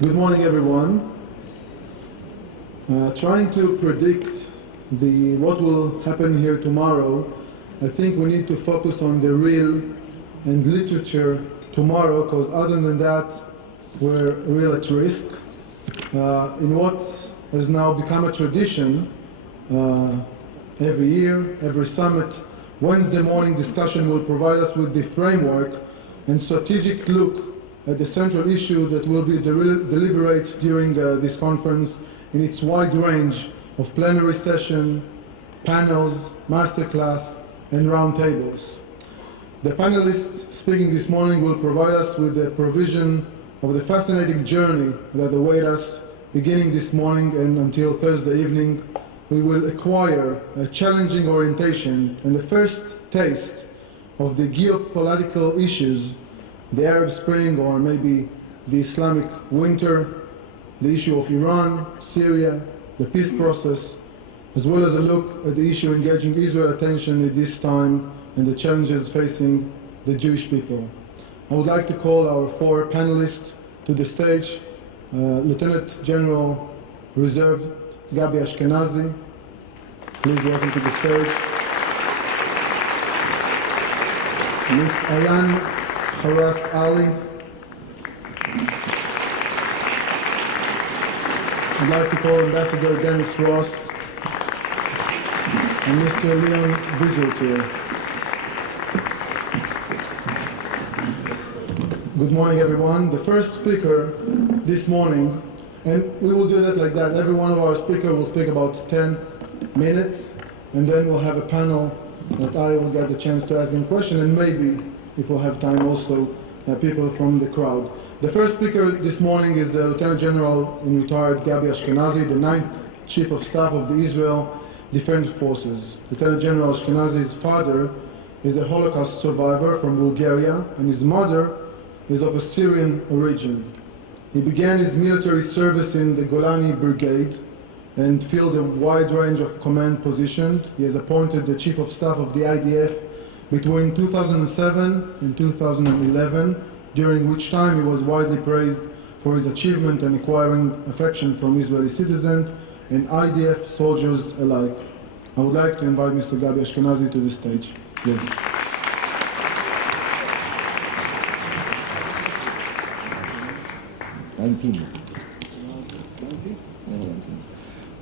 Good morning, everyone. Trying to predict what will happen here tomorrow, I think we need to focus on the real and literature tomorrow, because other than that, we're real at risk. In what has now become a tradition, every year, every summit, Wednesday morning discussion will provide us with the framework and strategic look at the central issue that will be deliberated during this conference in its wide range of plenary session, panels, masterclass, and roundtables. The panelists speaking this morning will provide us with a provision of the fascinating journey that awaits us beginning this morning and until Thursday evening. We will acquire a challenging orientation and the first taste of the geopolitical issues, the Arab Spring or maybe the Islamic winter, the issue of Iran, Syria, the peace process, as well as a look at the issue engaging Israel's attention at this time and the challenges facing the Jewish people. I would like to call our four panelists to the stage. Lieutenant General Reserve Gabi Ashkenazi, please welcome to the stage. Ms. Ayan Haras Ali. I'd like to call Ambassador Dennis Ross and Mr. Leon Wieseltier. Good morning, everyone. The first speaker this morning, and we will do that like that. Every one of our speakers will speak about 10 minutes, and then we'll have a panel that I will get the chance to ask them questions, and maybe, if we'll have time, also people from the crowd. The first speaker this morning is Lieutenant General in retired Gabi Ashkenazi, the 9th Chief of Staff of the Israel Defense Forces. Lieutenant General Ashkenazi's father is a Holocaust survivor from Bulgaria, and his mother is of Assyrian origin. He began his military service in the Golani Brigade and filled a wide range of command positions. He is appointed the Chief of Staff of the IDF between 2007 and 2011, during which time he was widely praised for his achievement and acquiring affection from Israeli citizens and IDF soldiers alike. I would like to invite Mr. Gabi Ashkenazi to the stage, please.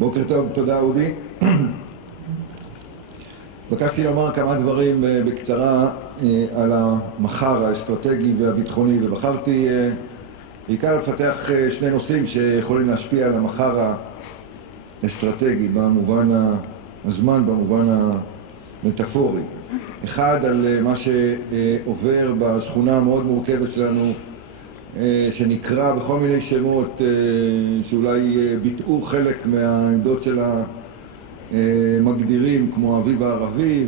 בוקר טוב, תודה אודי. ביקשתי לומר כמה דברים בקצרה על המחר האסטרטגי והביטחוני, ובחרתי בעיקר לפתח שני נושאים שיכולים להשפיע על המחר האסטרטגי במובן הזמן, במובן המטאפורי. אחד על מה שעובר בשכונה המאוד מורכבת שלנו, שנקרא בכל מיני שמות שאולי ביטאו חלק מהעמדות של המגדירים, כמו האביב הערבי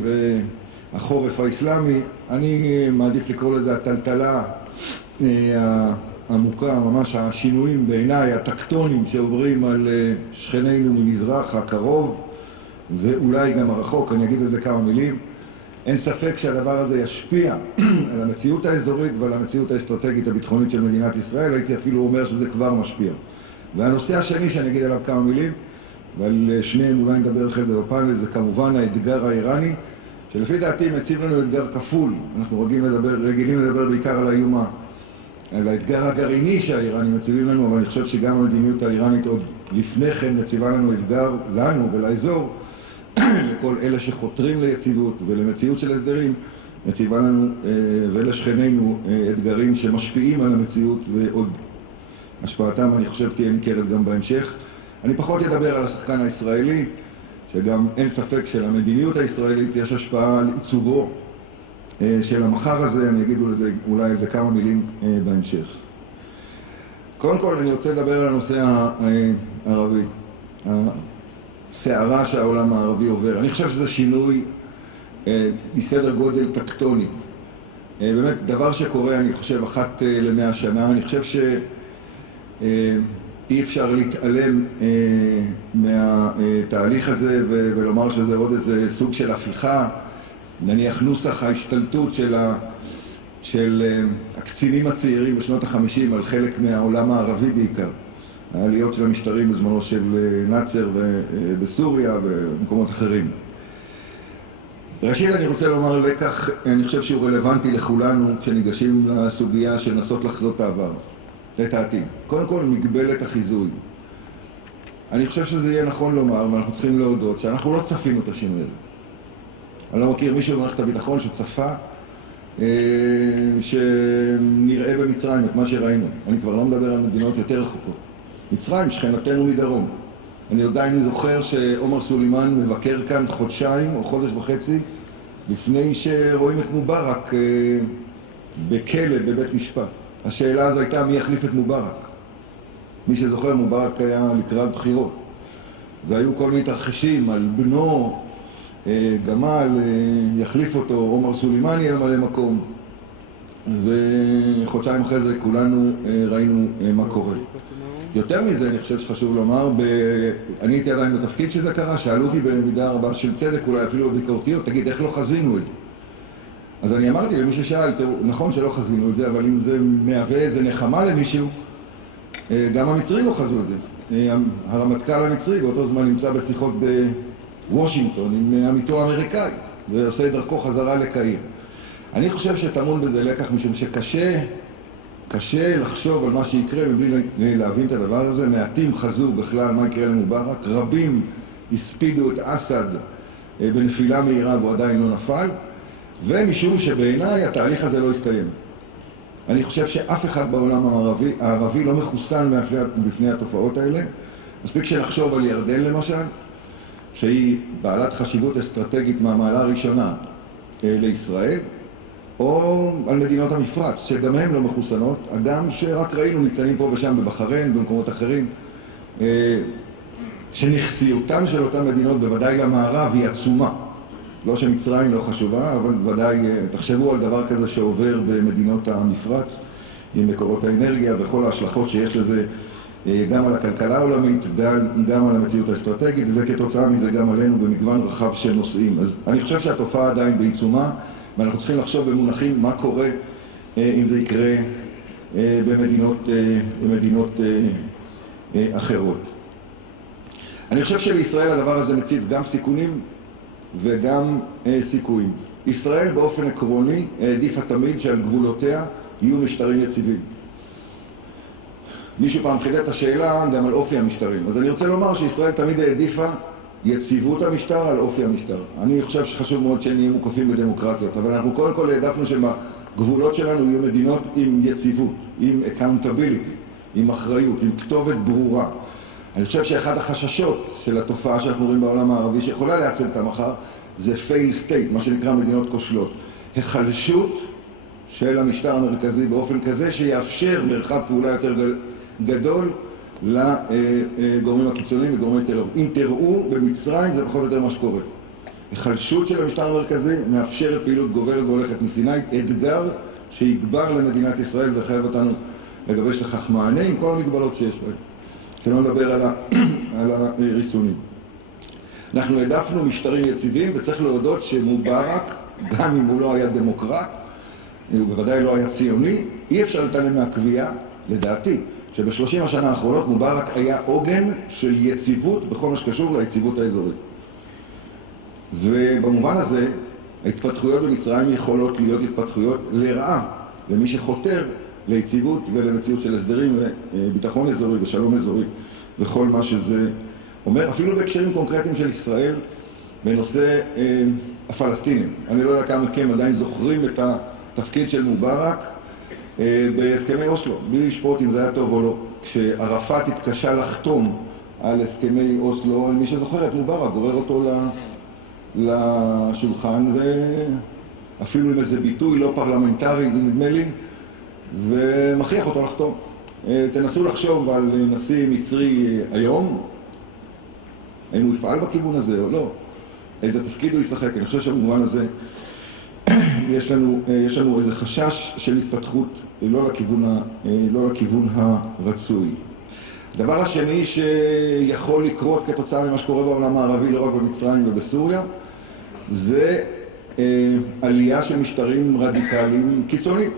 והחורף האסלאמי. אני מעדיף לקרוא לזה הטלטלה העמוקה, ממש השינויים בעיניי, הטקטונים שעוברים על שכנינו ממזרח הקרוב ואולי גם הרחוק. אני אגיד לזה כמה מילים. אין ספק שהדבר הזה ישפיע על המציאות האזורית ועל המציאות האסטרטגית הביטחונית של מדינת ישראל. הייתי אפילו אומר שזה כבר משפיע. והנושא השני שאני אגיד עליו כמה מילים, ועל שניהם אולי נדבר אחרי זה בפאנל, זה כמובן האתגר האיראני, שלפי דעתי מציב לנו אתגר כפול. אנחנו רגילים לדבר בעיקר על האיום, על האתגר הגרעיני שהאיראנים מציבים לנו, אבל אני חושב שגם המדיניות האיראנית עוד לפני כן מציבה לנו אתגר לנו ולאזור, לכל אלה שחותרים ליציבות ולמציאות של הסדרים, מציבה לנו ולשכנינו אתגרים שמשפיעים על המציאות, ועוד השפעתם אני חושב תהיה ניכרת גם בהמשך. אני פחות אדבר על השחקן הישראלי, שגם אין ספק שלמדיניות הישראלית יש השפעה על עיצובו של המחר הזה. אני אגיד אולי על זה כמה מילים בהמשך. קודם כל אני רוצה לדבר על הנושא הערבי, הסערה שהעולם הערבי עובר. אני חושב שזה שינוי מסדר גודל טקטוני. באמת דבר שקורה, אני חושב, אחת ל100 שנה. אני חושב שאי אפשר להתעלם מהתהליך הזה ולומר שזה עוד איזה סוג של הפיכה, נניח נוסח ההשתלטות של של הקצינים הצעירים בשנות ה-50 על חלק מהעולם הערבי בעיקר. העליות של המשטרים בזמנו של נאצר בסוריה ובמקומות אחרים. ראשית אני רוצה לומר לקח, אני חושב שהוא רלוונטי לכולנו כשניגשים לסוגיה של לנסות לחזות את העבר, את העתיד. קודם כל מגבלת החיזוי. אני חושב שזה יהיה נכון לומר, ואנחנו צריכים להודות, שאנחנו לא צפינו את השינוי הזה. אני לא מכיר מישהו במערכת הביטחון שצפה שנראה במצרים את מה שראינו. אני כבר לא מדבר על מדינות יותר רחוקות. מצרים, שכנתנו מדרום. אני עדיין זוכר שעומר סולימן מבקר כאן חודשיים או חודש וחצי לפני שרואים את מובארק בכלא בבית משפט. השאלה הזו הייתה מי יחליף את מובארק. מי שזוכר, מובארק היה לקראת בחירות. והיו כל מיני תרחישים על בנו, גמל, יחליף אותו, עומר סולימן יהיה ממלא מקום. וחודשיים אחרי זה כולנו ראינו מה קורה. יותר מזה, אני חושב שחשוב לומר, אני הייתי עדיין בתפקיד שזה קרה, שאלו אותי במידה רבה של צדק, אולי אפילו בביקורתיות, תגיד, איך לא חזינו את זה? אז אני אמרתי למי ששאל, נכון שלא חזינו את זה, אבל אם זה מהווה איזה נחמה למישהו, גם המצרים לא חזו את זה. הרמטכ"ל המצרי באותו זמן נמצא בשיחות בוושינגטון עם עמיתו האמריקאי, ועושה את דרכו חזרה לקהיר. אני חושב שטמון בזה לקח, משום קשה לחשוב על מה שיקרה מבלי להבין את הדבר הזה. מעטים חזו בכלל מה יקרה למובארק, רבים הספידו את אסד בנפילה מהירה והוא עדיין לא נפל, ומשום שבעיניי התהליך הזה לא הסתיים. אני חושב שאף אחד בעולם הערבי לא מחוסן בפני התופעות האלה. מספיק שנחשוב על ירדן למשל, שהיא בעלת חשיבות אסטרטגית מהמעלה הראשונה לישראל, או על מדינות המפרץ, שגם הן לא מחוסנות, אגם שרק ראינו ניצנים פה ושם בבחריין, במקומות אחרים, שנכסיותן של אותן מדינות, בוודאי למערב, היא עצומה. לא שמצרים לא חשובה, אבל בוודאי תחשבו על דבר כזה שעובר במדינות המפרץ, עם מקורות האנרגיה וכל ההשלכות שיש לזה גם על הכלכלה העולמית, גם על המציאות האסטרטגית, וכתוצאה מזה גם עלינו במגוון רחב של נושאים. אז אני חושב שהתופעה עדיין בעיצומה, ואנחנו צריכים לחשוב במונחים מה קורה אם זה יקרה במדינות אחרות. אני חושב שבישראל הדבר הזה מציב גם סיכונים וגם סיכויים. ישראל באופן עקרוני העדיפה תמיד שעל גבולותיה יהיו משטרים יציבים. מישהו פעם חידד את השאלה גם על אופי המשטרים. אז אני רוצה לומר שישראל תמיד העדיפה יציבות המשטר על אופי המשטר. אני חושב שחשוב מאוד שנהיה מוקפים בדמוקרטיות, אבל אנחנו קודם כל העדפנו שבגבולות שלנו יהיו מדינות עם יציבות, עם accountability, עם אחריות, עם כתובת ברורה. אני חושב שאחד החששות של התופעה שאנחנו רואים בעולם הערבי, שיכולה להציל את המחר, זה fail state, מה שנקרא מדינות כושלות. החלשות של המשטר המרכזי באופן כזה שיאפשר מרחב פעולה יותר גדול לגורמים הקיצוניים וגורמי טרור. אם תראו במצרים זה פחות או יותר מה שקורה. החלשות של המשטר המרכזי מאפשרת פעילות גוברת והולכת מסיני, אתגר שיגבר למדינת ישראל וחייב אותנו לגבש לכך מענה עם כל המגבלות שיש בהם. שלא נדבר על הריסונים. אנחנו העדפנו משטרים יציבים, וצריך להודות שמובארק, גם אם הוא לא היה דמוקרט, הוא בוודאי לא היה ציוני, אי אפשר להתעלם מהקביעה, לדעתי, שב-30 השנה האחרונות מובארק היה עוגן של יציבות בכל מה שקשור ליציבות האזורית. ובמובן הזה, ההתפתחויות במצרים יכולות להיות התפתחויות לרעה, למי שחותר ליציבות ולמציאות של הסדרים וביטחון אזורי ושלום אזורי וכל מה שזה אומר, אפילו בהקשרים קונקרטיים של ישראל בנושא הפלסטינים. אני לא יודע כמה מכם עדיין זוכרים את התפקיד של מובארק בהסכמי אוסלו, בלי לשפוט אם זה היה טוב או לא. כשערפאת התקשה לחתום על הסכמי אוסלו, מי שזוכר את מובארק גורר אותו לשולחן, ואפילו עם איזה ביטוי לא פרלמנטרי, נדמה לי, ומכריח אותו לחתום. תנסו לחשוב על נשיא מצרי היום, האם הוא יפעל בכיוון הזה או לא, איזה תפקיד הוא ישחק. אני חושב שבמובן הזה יש לנו איזה חשש של התפתחות לא לכיוון הרצוי. הדבר השני שיכול לקרות כתוצאה ממה שקורה בעולם הערבי, לא רק במצרים ובסוריה, זה עלייה של משטרים רדיקליים קיצוניים.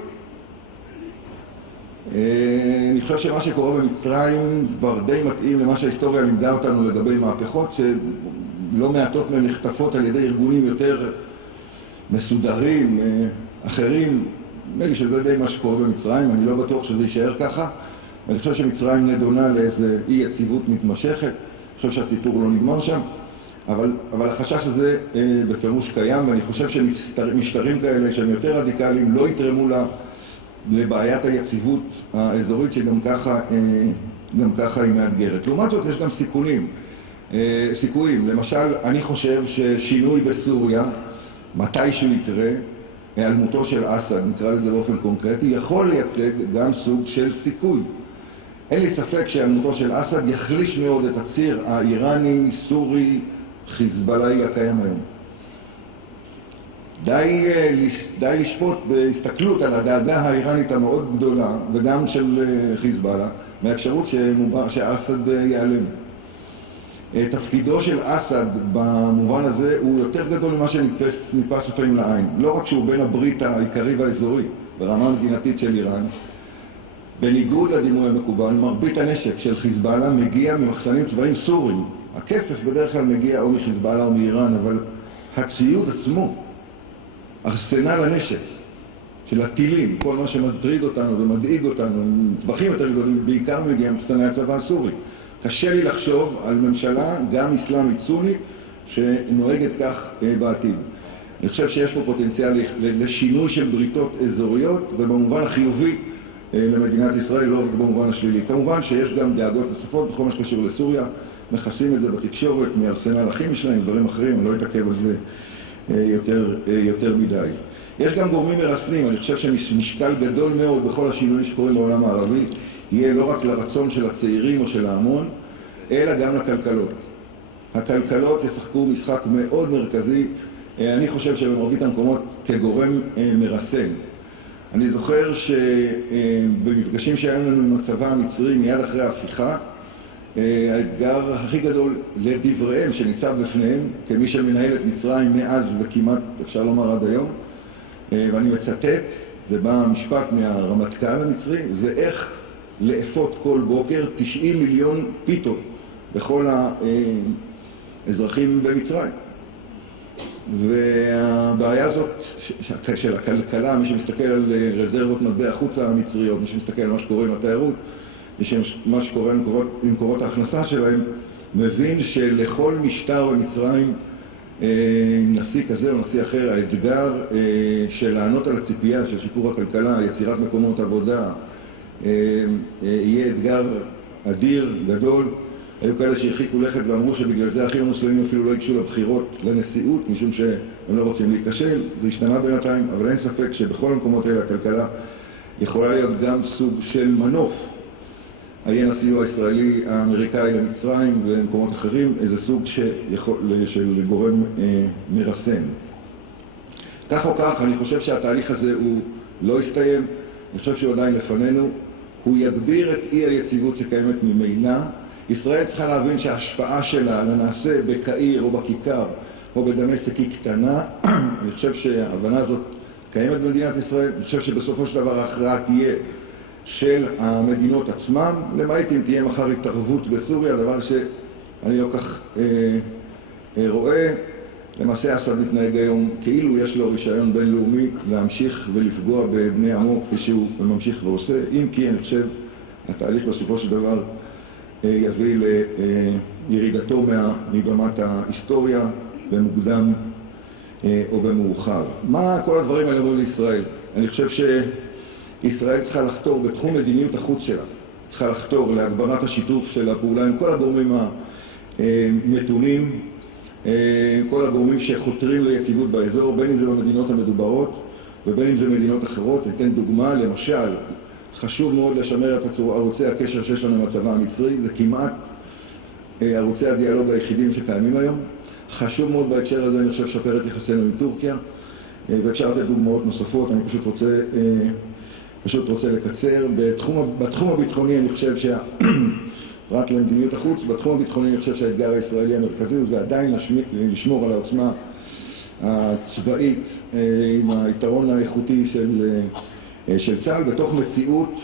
אני חושב שמה שקורה במצרים כבר די מתאים למה שההיסטוריה לימדה אותנו לגבי מהפכות, שלא מעטות מהן נחטפות על ידי ארגונים יותר מסודרים, אחרים. נראה לי שזה די מה שקורה במצרים, אני לא בטוח שזה יישאר ככה. אני חושב שמצרים נדונה לאיזו אי יציבות מתמשכת, אני חושב שהסיפור לא נגמר שם, אבל החשש הזה בפירוש קיים, ואני חושב שמשטרים כאלה שהם יותר רדיקליים לא יתרמו לבעיית היציבות האזורית שגם ככה היא מאתגרת. לעומת זאת יש גם סיכויים. למשל, אני חושב ששינוי בסוריה, מתישהו יקרה, היעלמותו של אסד, נקרא לזה באופן קונקרטי, יכול לייצג גם סוג של סיכוי. אין לי ספק שהיעלמותו של אסד יחליש מאוד את הציר האיראני, סורי, חיזבאללאי הקיים היום. די לשפוט בהסתכלות על הדאגה האיראנית המאוד גדולה, וגם של חיזבאללה, מהאפשרות שאסד ייעלם. תפקידו של אסד במובן הזה הוא יותר גדול ממה שנתפס לפעמים לעין. לא רק שהוא בין הברית העיקרי והאזורי ברמה המדינתית של איראן, בניגוד לדימוי המקובל, מרבית הנשק של חיזבאללה מגיע ממחסנים צבאיים סוריים. הכסף בדרך כלל מגיע או מחיזבאללה או מאיראן, אבל הציוד עצמו, ארסנל הנשק של הטילים, כל מה שמטריד אותנו ומדאיג אותנו, צבחים יותר גדולים, בעיקר מגיע ממחסני הצבא הסורי. קשה לי לחשוב על ממשלה, גם אסלאמית סונית, שנוהגת כך בעתיד. אני חושב שיש פה פוטנציאל לשינוי של בריתות אזוריות, ובמובן החיובי למדינת ישראל, לא במובן השלילי. כמובן שיש גם דאגות נוספות בכל מה שקשור לסוריה, מכסים את זה בתקשורת מארסנל הכימי שלהם, דברים אחרים, אני לא אתעכב על זה יותר מדי. יש גם גורמים מרסנים, אני חושב שמשקל גדול מאוד בכל השינויים שקורים בעולם הערבי, יהיה לא רק לרצון של הצעירים או של ההמון, אלא גם לכלכלות. הכלכלות ישחקו משחק מאוד מרכזי, אני חושב שבמרבית המקומות כגורם מרסן. אני זוכר שבמפגשים שהיו לנו עם הצבא המצרי מיד אחרי ההפיכה, האתגר הכי גדול לדבריהם שניצב בפניהם, כמי שמנהל את מצרים מאז וכמעט אפשר לומר עד היום, ואני מצטט, זה בא משפט מהרמטכ"ל המצרי, זה איך לאפות כל בוקר 90 מיליון פיתות בכל האזרחים במצרים. והבעיה הזאת של הכלכלה, מי שמסתכל על רזרבות מטבע החוץ המצריות, מי שמסתכל על מה שקורה עם התיירות, מה שקורה עם מקורות ההכנסה שלהם, מבין שלכל משטר במצרים, נשיא כזה או נשיא אחר, האתגר של לענות על הציפייה של שיפור הכלכלה, יצירת מקומות עבודה, יהיה אתגר אדיר, גדול. היו כאלה שהרחיקו לכת ואמרו שבגלל זה האחים המוסלמים אפילו לא ייגשו לבחירות לנשיאות, משום שהם לא רוצים להיכשל. זה השתנה בינתיים, אבל אין ספק שבכל המקומות האלה הכלכלה יכולה להיות גם סוג של מנוף. עיין הסיוע הישראלי האמריקאי למצרים ומקומות אחרים, איזה סוג של גורם מרסן. כך או כך, אני חושב שהתהליך הזה הוא לא הסתיים, אני חושב שהוא עדיין לפנינו, הוא יגביר את אי היציבות שקיימת ממילא. ישראל צריכה להבין שההשפעה שלה לנעשה בקהיר או בכיכר או בדמשק היא קטנה. אני חושב שההבנה הזאת קיימת במדינת ישראל. אני חושב שבסופו של דבר ההכרעה תהיה של המדינות עצמן, למעט אם תהיה מחר התערבות בסוריה, דבר שאני לא כך רואה. למעשה אסד מתנהג היום כאילו יש לו רישיון בינלאומי להמשיך ולפגוע בבני עמו כפי שהוא ממשיך ועושה, אם כי אני חושב התהליך בסופו של דבר יביא לירידתו מבמת ההיסטוריה במוקדם או במאוחר. מה כל הדברים האלה אומרים לישראל? אני חושב שישראל צריכה לחתור בתחום מדיניות החוץ שלה, צריכה לחתור להגברת השיתוף של הפעולה עם כל הגורמים המתונים, כל הגורמים שחותרים ליציבות באזור, בין אם זה במדינות המדוברות ובין אם זה מדינות אחרות. ניתן דוגמה, למשל, חשוב מאוד לשמר את ערוצי הקשר שיש לנו עם הצבא המצרי, זה כמעט ערוצי הדיאלוג היחידים שקיימים היום. חשוב מאוד בהקשר הזה, אני חושב, לשפר את יחסינו עם טורקיה, ואפשר לתת דוגמאות נוספות, אני פשוט רוצה לקצר. בתחום הביטחוני אני חושב רק למדיניות החוץ, בתחום הביטחוני אני חושב שהאתגר הישראלי המרכזי הוא זה עדיין לשמור על העוצמה הצבאית עם היתרון האיכותי של צה"ל בתוך מציאות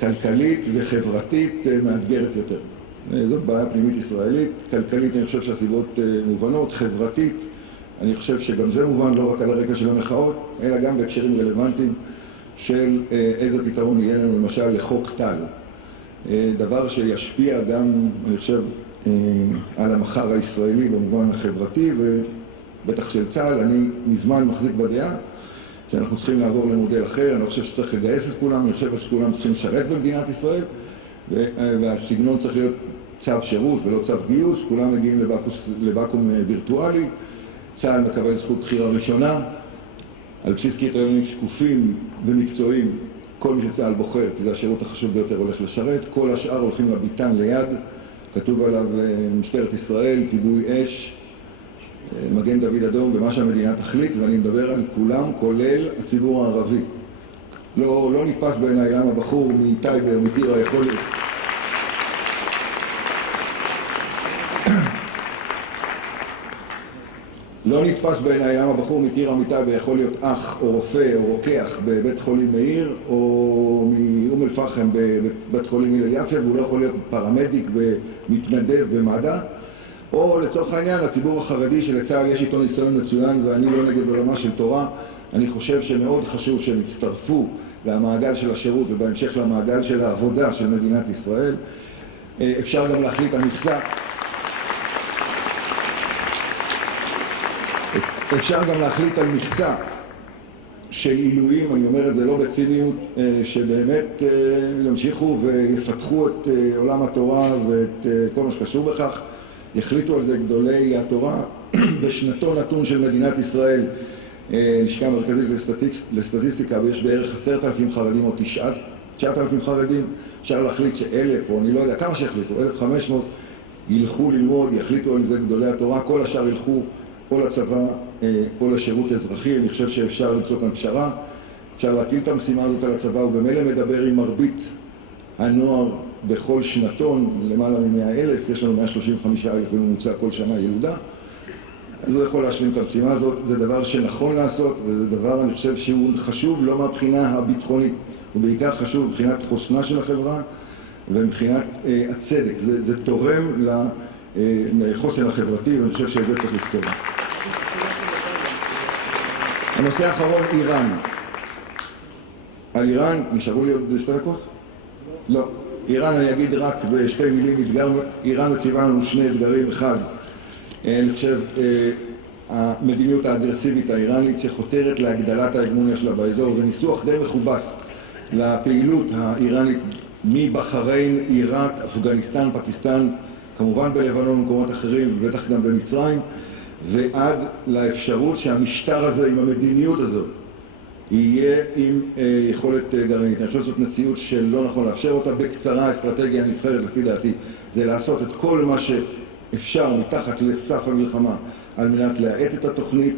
כלכלית וחברתית מאתגרת יותר. זאת בעיה פנימית ישראלית. כלכלית אני חושב שהסיבות מובנות, חברתית אני חושב שגם זה מובן לא רק על הרקע של המחאות, אלא גם בהקשרים רלוונטיים של איזה פתרון יהיה לנו למשל לחוק טל. דבר שישפיע גם, אני חושב, על המחר הישראלי במובן החברתי ובטח של צה"ל. אני מזמן מחזיק בדעה שאנחנו צריכים לעבור למודל אחר. אני לא חושב שצריך לגייס את כולם, אני חושב שכולם צריכים לשרת במדינת ישראל, והסגנון צריך להיות צו שירות ולא צו גיוס. כולם מגיעים לבקום וירטואלי, צה"ל מקבל זכות בחירה ראשונה על בסיס קריטריונים שקופים ומקצועיים. כל מי שצה"ל בוחר, כי זה השירות החשוב ביותר, הולך לשרת. כל השאר הולכים לביתן ליד, כתוב עליו משטרת ישראל, כיבוי אש, מגן דוד אדום ומה שהמדינה תחליט, ואני מדבר על כולם, כולל הציבור הערבי. לא נתפס בעיניי למה בחור מטייבה או מטירה יכול להיות. לא נתפס בעיניי למה בחור מטירה מטייבה יכול להיות אח או רופא או רוקח בבית חולים מאיר, או מאום אל פחם בבית חולים הלל יפה, והוא לא יכול להיות פרמדיק ומתנדב במד"א. או לצורך העניין הציבור החרדי שלצה"ל יש איתו ניסיון מצוין, ואני לא נגד עולמה של תורה. אני חושב שמאוד חשוב שהם יצטרפו למעגל של השירות ובהמשך למעגל של העבודה של מדינת ישראל. אפשר גם להחליט על מכסה. אפשר גם להחליט על מכסה של עילויים, אני אומר את זה לא בציניות, שבאמת ימשיכו ויפתחו את עולם התורה ואת כל מה שקשור בכך. יחליטו על זה גדולי התורה. בשנתו נתון של מדינת ישראל, לשכה מרכזית לסטטיסטיקה, ויש בערך 10,000 חרדים או 9,000 חרדים. אפשר להחליט ש1,000 או אני לא יודע כמה שיחליטו, 1,500 ילכו ללמוד, יחליטו על זה גדולי התורה. כל השאר ילכו או לצבא או לשירות אזרחי. אני חושב שאפשר למצוא כאן פשרה, אפשר להטיל את המשימה הזאת על הצבא. ובמילא מדבר עם מרבית הנוער בכל שנתון, למעלה מ100,000, יש לנו 135,000 בממוצע כל שנה ילודה. אז הוא יכול להשלים את המשימה הזאת. זה דבר שנכון לעשות, וזה דבר אני חושב שהוא חשוב לא מהבחינה הביטחונית, הוא בעיקר חשוב מבחינת חוסנה של החברה ומבחינת הצדק. זה תורם לחוסן החברתי, ואני חושב שזה צריך לפתור. הנושא האחרון, איראן. על איראן, נשארו לי עוד 2 דקות? לא. איראן, אני אגיד רק בשתי מילים. איראן מציבה לנו 2 אתגרים. אחד, אני חושב, המדיניות האגרסיבית האיראנית שחותרת להגדלת ההגמוניה שלה באזור. זה ניסוח די מכובס לפעילות האיראנית מבחריין, עיראק, אפגניסטן, פקיסטן, כמובן בלבנון ומקומות אחרים, ובטח גם במצרים, ועד לאפשרות שהמשטר הזה עם המדיניות הזאת יהיה עם יכולת גרעינית. אני חושב שזאת מציאות שלא נכון לאפשר אותה. בקצרה, האסטרטגיה הנבחרת לפי דעתי זה לעשות את כל מה שאפשר מתחת לסף המלחמה על מנת להאט את התוכנית,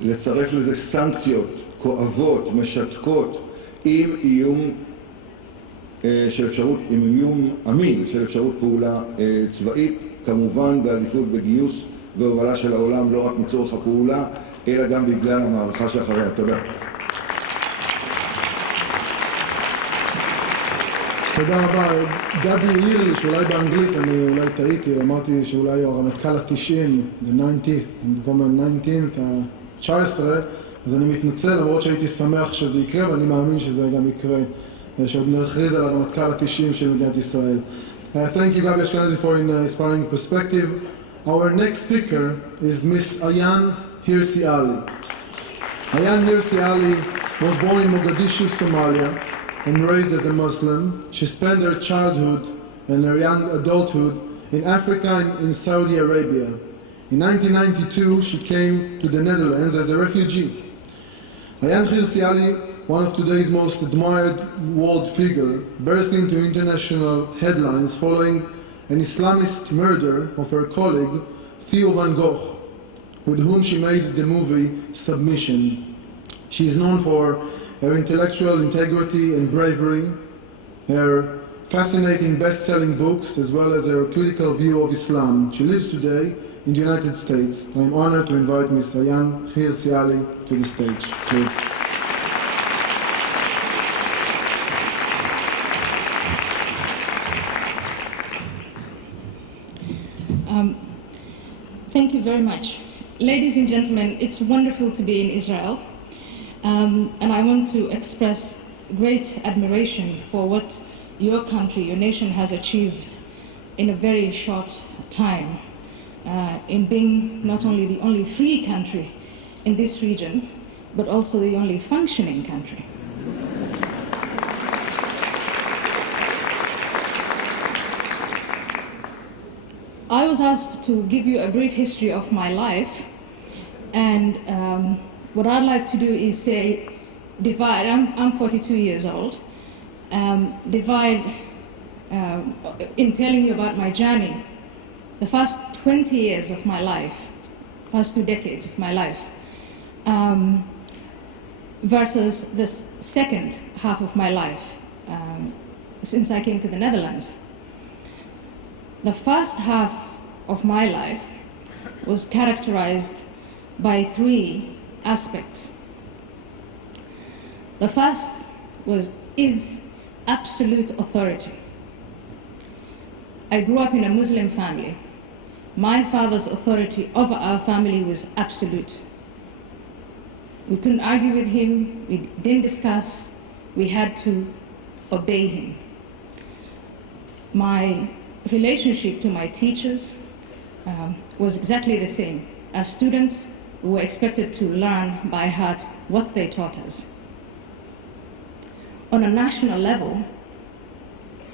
לצרף לזה סנקציות כואבות, משתקות, עם איום של אפשרות, עם איום אמין של אפשרות פעולה צבאית, כמובן בעדיפות בגיוס והובלה של העולם, לא רק מצורך הפעולה, אלא גם בגלל המערכה שאחריה. תודה. תודה רבה. גבי העיר לי שאולי באנגלית, אני אולי טעיתי, אמרתי שאולי הרמטכ"ל ה-90, the 19th, במקום ה-19th, ה-19, אז אני מתנצל, למרות שהייתי שמח שזה יקרה, ואני מאמין שזה גם יקרה, שעוד נכריז על הרמטכ"ל ה-90 של מדינת ישראל. Thank you, Gabi Ashkenazi, for an inspiring perspective. Our next speaker is Miss Ayan Hirsi Ali. Ayan Hirsi Ali was born in Mogadishu, Somalia, and raised as a Muslim. She spent her childhood and her young adulthood in Africa and in Saudi Arabia. In 1992, she came to the Netherlands as a refugee. Ayan Hirsi Ali, one of today's most admired world figure, burst into international headlines following an Islamist murder of her colleague Theo van Gogh, with whom she made the movie Submission. She is known for her intellectual integrity and bravery, her fascinating best-selling books, as well as her critical view of Islam. She lives today in the United States. I'm honored to invite Ms. Ayan Hirsi-Ali to the stage. Please. Thank you very much. Ladies and gentlemen, it's wonderful to be in Israel, and I want to express great admiration for what your country, your nation has achieved in a very short time, in being not only the only free country in this region, but also the only functioning country. I was asked to give you a brief history of my life, and what I'd like to do is say, divide, I'm 42 years old, divide in telling you about my journey, the first 20 years of my life, first 2 decades of my life, versus the second half of my life, since I came to the Netherlands. The first half of my life was characterized by 3 aspects. The first is absolute authority. I grew up in a Muslim family. My father's authority over our family was absolute. We couldn't argue with him, we didn't discuss, we had to obey him. My relationship to my teachers was exactly the same. As students, we were expected to learn by heart what they taught us. On a national level,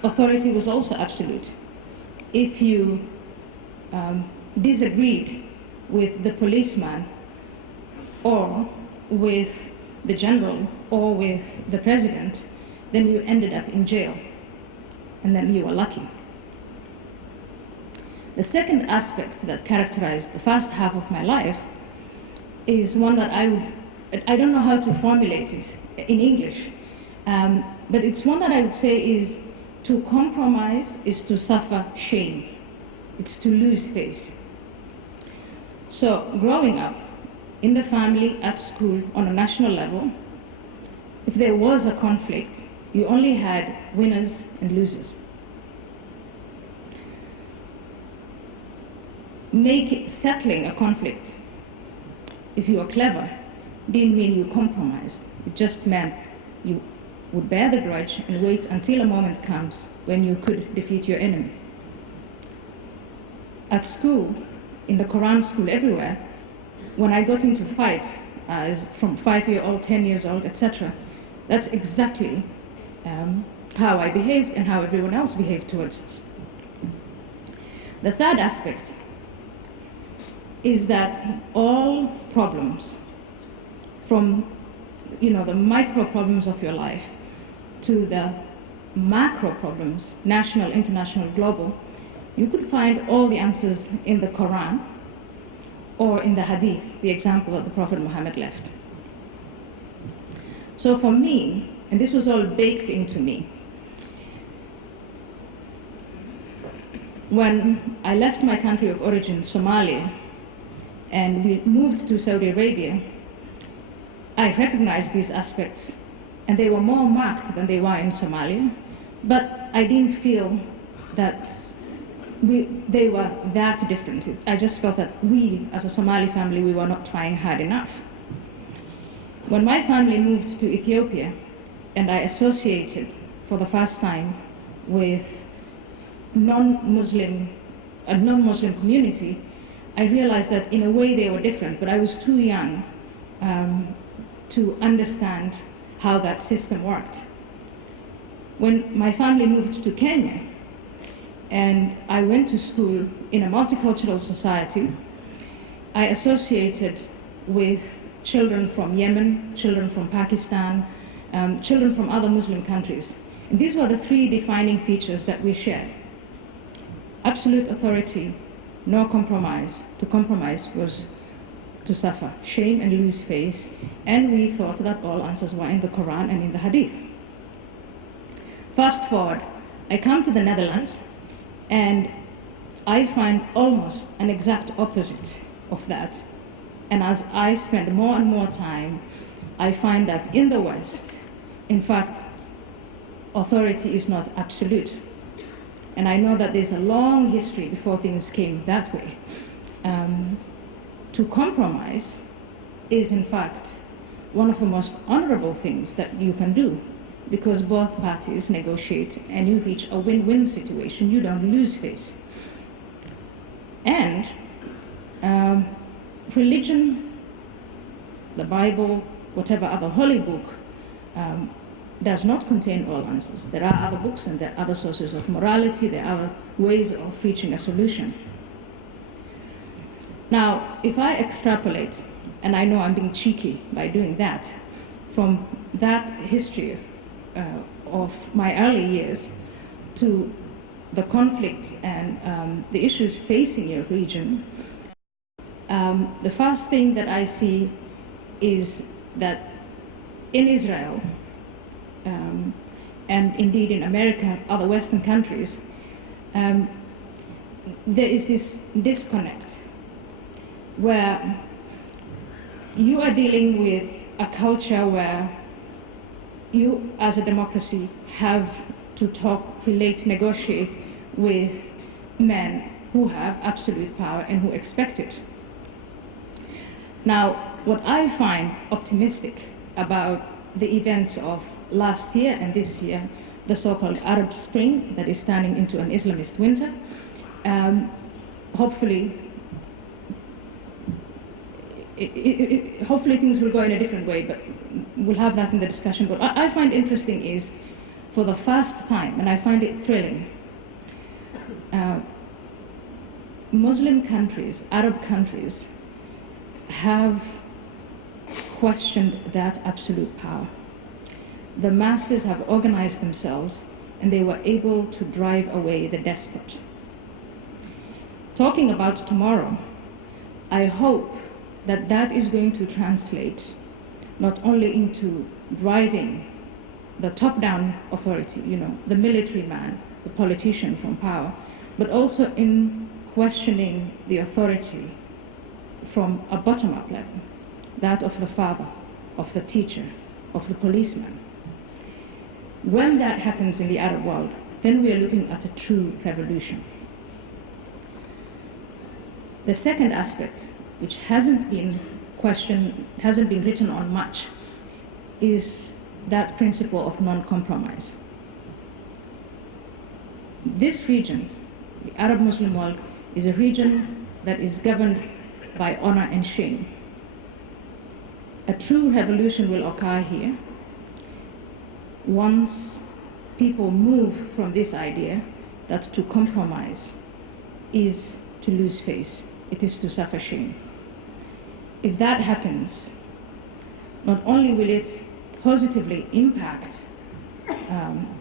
authority was also absolute. If you disagreed with the policeman or with the general or with the president, then you ended up in jail, and then you were lucky. The second aspect that characterized the first half of my life is one that I don't know how to formulate it in English, but it's one that I would say is to compromise is to suffer shame. It's to lose face. So growing up in the family, at school, on a national level, if there was a conflict, you only had winners and losers. Settling a conflict, if you were clever, didn't mean you compromised. It just meant you would bear the grudge and wait until a moment comes when you could defeat your enemy. At school, in the Quran school, everywhere, when I got into fights, as from 5-year-old, 10 years old, etc., that's exactly how I behaved and how everyone else behaved towards us. The third aspect is that all problems, from the micro problems of your life to the macro problems, national, international, global, you could find all the answers in the Quran or in the Hadith, the example that the Prophet Muhammad left. So for me, and this was all baked into me, when I left my country of origin, Somalia, and we moved to Saudi Arabia, I recognized these aspects, and they were more marked than they were in Somalia, but I didn't feel that they were that different. I just felt that we, as a Somali family, we were not trying hard enough. When my family moved to Ethiopia, and I associated for the first time with a non-Muslim community, I realized that in a way they were different, but I was too young to understand how that system worked. When my family moved to Kenya, and I went to school in a multicultural society, I associated with children from Yemen, children from Pakistan, children from other Muslim countries. And these were the 3 defining features that we shared. Absolute authority, no compromise. To compromise was to suffer shame and lose face, and we thought that all answers were in the Quran and in the Hadith. Fast forward, I come to the Netherlands, and I find almost an exact opposite of that. And as I spend more and more time, I find that in the West, in fact, authority is not absolute. And I know that there's a long history before things came that way. To compromise is, in fact, one of the most honorable things that you can do, because both parties negotiate and you reach a win-win situation. You don't lose face. And religion, the Bible, whatever other holy book, does not contain all answers. There are other books and there are other sources of morality, there are other ways of reaching a solution. Now, if I extrapolate, and I know I'm being cheeky by doing that, from that history of my early years to the conflicts and the issues facing your region, the first thing that I see is that in Israel, and indeed in America, other Western countries, there is this disconnect where you are dealing with a culture where you, as a democracy, have to talk, relate, negotiate with men who have absolute power and who expect it. Now, what I find optimistic about the events of last year and this year, the so-called Arab Spring that is turning into an Islamist winter, hopefully things will go in a different way, but we'll have that in the discussion. But what I find interesting is, for the first time, and I find it thrilling, Muslim countries, Arab countries, have questioned that absolute power. The masses have organized themselves and they were able to drive away the despot. Talking about tomorrow, I hope that that is going to translate not only into driving the top-down authority, you know, the military man, the politician from power, but also in questioning the authority from a bottom-up level, that of the father, of the teacher, of the policeman. When that happens in the Arab world, then we are looking at a true revolution. The second aspect, which hasn't been questioned, hasn't been written on much, is that principle of non-compromise. This region, the Arab Muslim world, is a region that is governed by honor and shame. A true revolution will occur here once people move from this idea that to compromise is to lose face, it is to suffer shame. If that happens, not only will it positively impact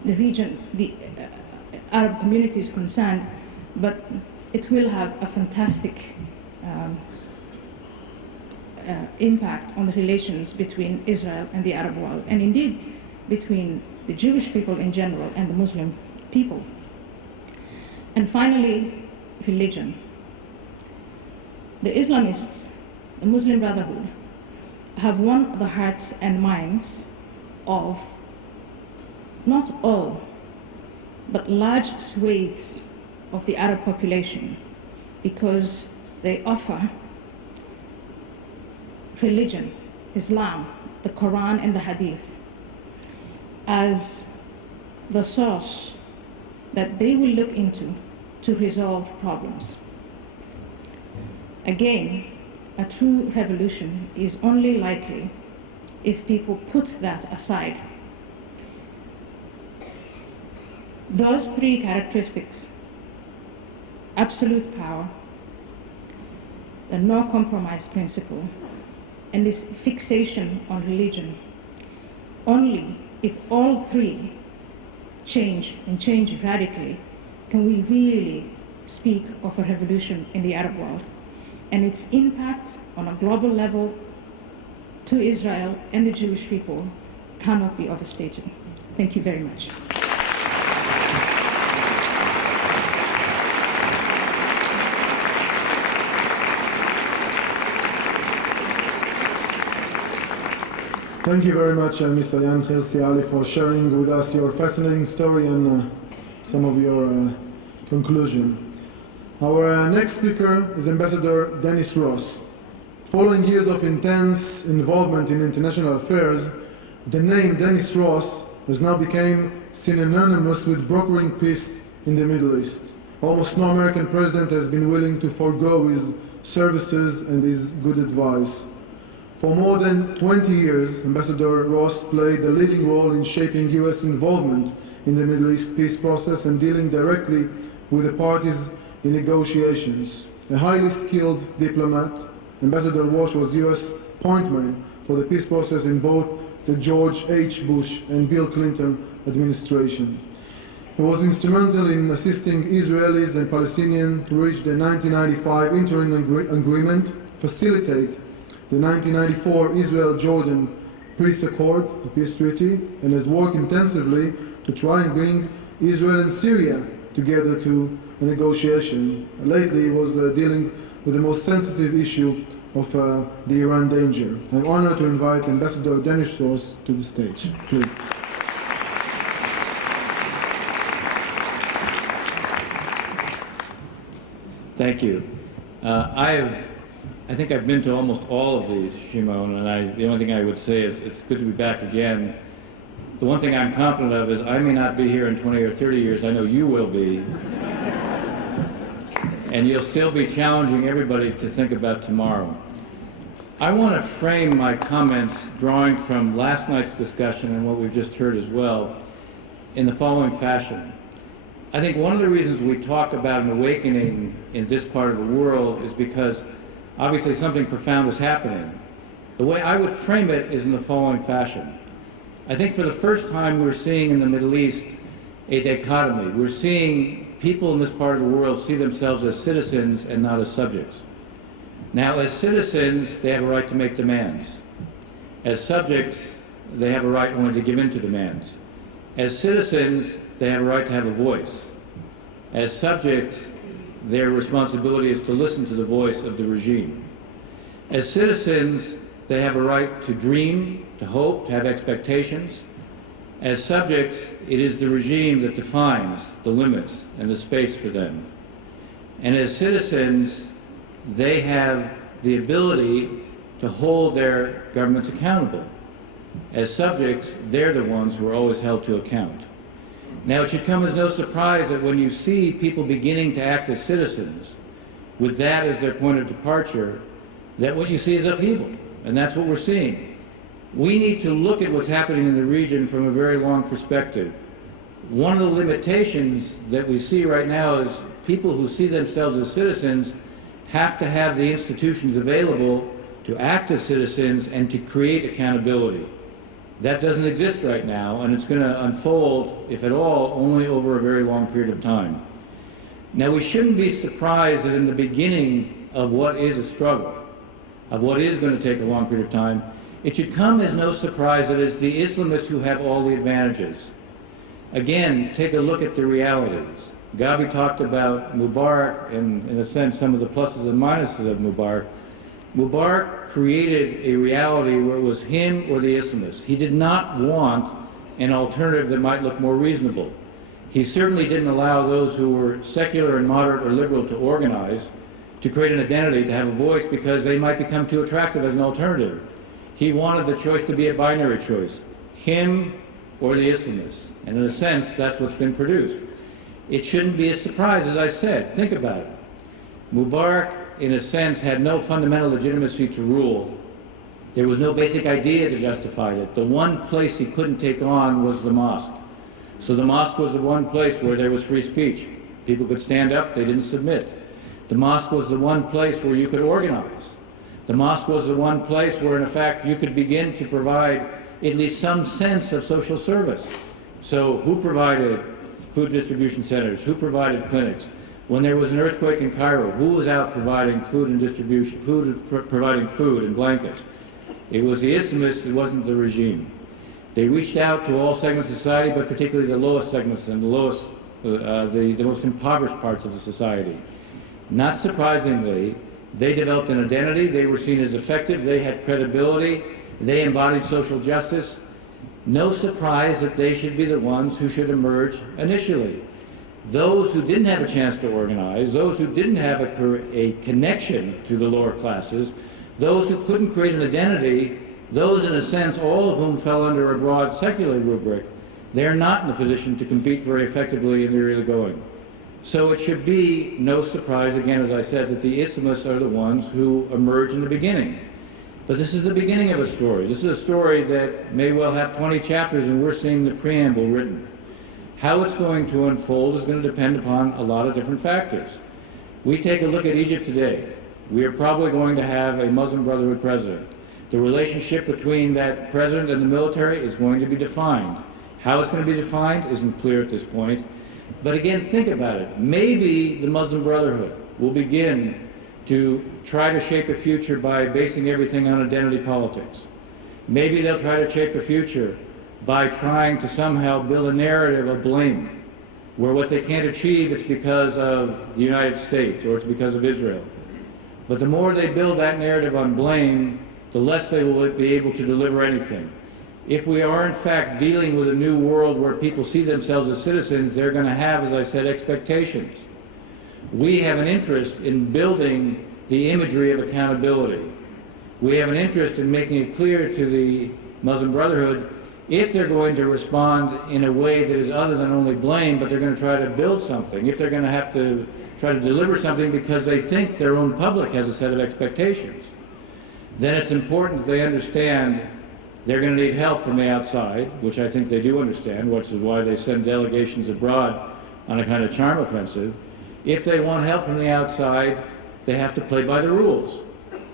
the region, the Arab communities concerned, but it will have a fantastic impact on the relations between Israel and the Arab world, and indeed between the Jewish people in general and the Muslim people. And finally, religion. The Islamists, the Muslim Brotherhood, have won the hearts and minds of not all, but large swathes of the Arab population, because they offer religion, Islam, the Quran and the Hadith, as the source that they will look into to resolve problems. Again, a true revolution is only likely if people put that aside. Those three characteristics, absolute power, the no compromise principle, and this fixation on religion, only if all three change and change radically can we really speak of a revolution in the Arab world. And its impact on a global level to Israel and the Jewish people cannot be overstated. Thank you very much. Thank you very much, Mr. Yan Hirsi Ali, for sharing with us your fascinating story and some of your conclusion. Our next speaker is Ambassador Dennis Ross. Following years of intense involvement in international affairs, the name Dennis Ross has now become synonymous with brokering peace in the Middle East. Almost no American president has been willing to forego his services and his good advice. For more than 20 years, Ambassador Ross played a leading role in shaping U.S. involvement in the Middle East peace process and dealing directly with the parties in negotiations. A highly skilled diplomat, Ambassador Ross was U.S. point man for the peace process in both the George H. Bush and Bill Clinton administration. He was instrumental in assisting Israelis and Palestinians to reach the 1995 interim agreement, facilitate the 1994 Israel-Jordan peace accord, the peace treaty, and has worked intensively to try and bring Israel and Syria together to a negotiation. Lately he was dealing with the most sensitive issue of the Iran danger. I'm honored to invite Ambassador Dennis Ross to the stage. Please. Thank you. I think I've been to almost all of these, Shimon, and the only thing I would say is it's good to be back again. The one thing I'm confident of is I may not be here in 20 or 30 years. I know you will be. And you'll still be challenging everybody to think about tomorrow. I want to frame my comments drawing from last night's discussion and what we've just heard as well in the following fashion. I think one of the reasons we talk about an awakening in this part of the world is because obviously something profound is happening. The way I would frame it is in the following fashion. I think for the first time we're seeing in the Middle East a dichotomy. We're seeing people in this part of the world see themselves as citizens and not as subjects. Now, as citizens, they have a right to make demands. As subjects, they have a right only to give in to demands. As citizens, they have a right to have a voice. As subjects, their responsibility is to listen to the voice of the regime. As citizens, they have a right to dream, to hope, to have expectations. As subjects, it is the regime that defines the limits and the space for them. And as citizens, they have the ability to hold their governments accountable. As subjects, they're the ones who are always held to account. Now, it should come as no surprise that when you see people beginning to act as citizens, with that as their point of departure, that what you see is upheaval. And that's what we're seeing. We need to look at what's happening in the region from a very long perspective. One of the limitations that we see right now is people who see themselves as citizens have to have the institutions available to act as citizens and to create accountability. That doesn't exist right now, and it's going to unfold, if at all, only over a very long period of time. Now, we shouldn't be surprised that in the beginning of what is a struggle, of what is going to take a long period of time, it should come as no surprise that it's the Islamists who have all the advantages. Again, take a look at the realities. Gabi talked about Mubarak and, in a sense, some of the pluses and minuses of Mubarak. Mubarak created a reality where it was him or the Islamists. He did not want an alternative that might look more reasonable. He certainly didn't allow those who were secular and moderate or liberal to organize, to create an identity, to have a voice, because they might become too attractive as an alternative. He wanted the choice to be a binary choice, him or the Islamists. And in a sense, that's what's been produced. It shouldn't be a surprise, as I said. Think about it. Mubarak, in a sense, had no fundamental legitimacy to rule. There was no basic idea to justify it. The one place he couldn't take on was the mosque. So the mosque was the one place where there was free speech. People could stand up, they didn't submit. The mosque was the one place where you could organize. The mosque was the one place where, in fact, you could begin to provide at least some sense of social service. So who provided food distribution centers? Who provided clinics? When there was an earthquake in Cairo, who was out providing food and distribution, providing food and blankets? It was the Islamists, it wasn't the regime. They reached out to all segments of society, but particularly the lowest segments and the most impoverished parts of the society. Not surprisingly, they developed an identity, they were seen as effective, they had credibility, They embodied social justice. No surprise that they should be the ones who should emerge initially. Those who didn't have a chance to organize, those who didn't have a connection to the lower classes, those who couldn't create an identity, those in a sense all of whom fell under a broad secular rubric, they're not in a position to compete very effectively in the early going. So it should be no surprise, again, as I said, that the Islamists are the ones who emerge in the beginning. But this is the beginning of a story. This is a story that may well have 20 chapters, and we're seeing the preamble written. How it's going to unfold is going to depend upon a lot of different factors. We take a look at Egypt today. We are probably going to have a Muslim Brotherhood president. The relationship between that president and the military is going to be defined. How it's going to be defined isn't clear at this point. But again, think about it. Maybe the Muslim Brotherhood will begin to try to shape a future by basing everything on identity politics. Maybe they'll try to shape a future by trying to somehow build a narrative of blame, where what they can't achieve, it's because of the United States or it's because of Israel. But the more they build that narrative on blame, the less they will be able to deliver anything. If we are in fact dealing with a new world where people see themselves as citizens, they're going to have, as I said, expectations. We have an interest in building the imagery of accountability. We have an interest in making it clear to the Muslim Brotherhood if they're going to respond in a way that is other than only blame, but they're going to try to build something, if they're going to have to try to deliver something because they think their own public has a set of expectations, then it's important that they understand they're going to need help from the outside, which I think they do understand, which is why they send delegations abroad on a kind of charm offensive. If they want help from the outside, they have to play by the rules.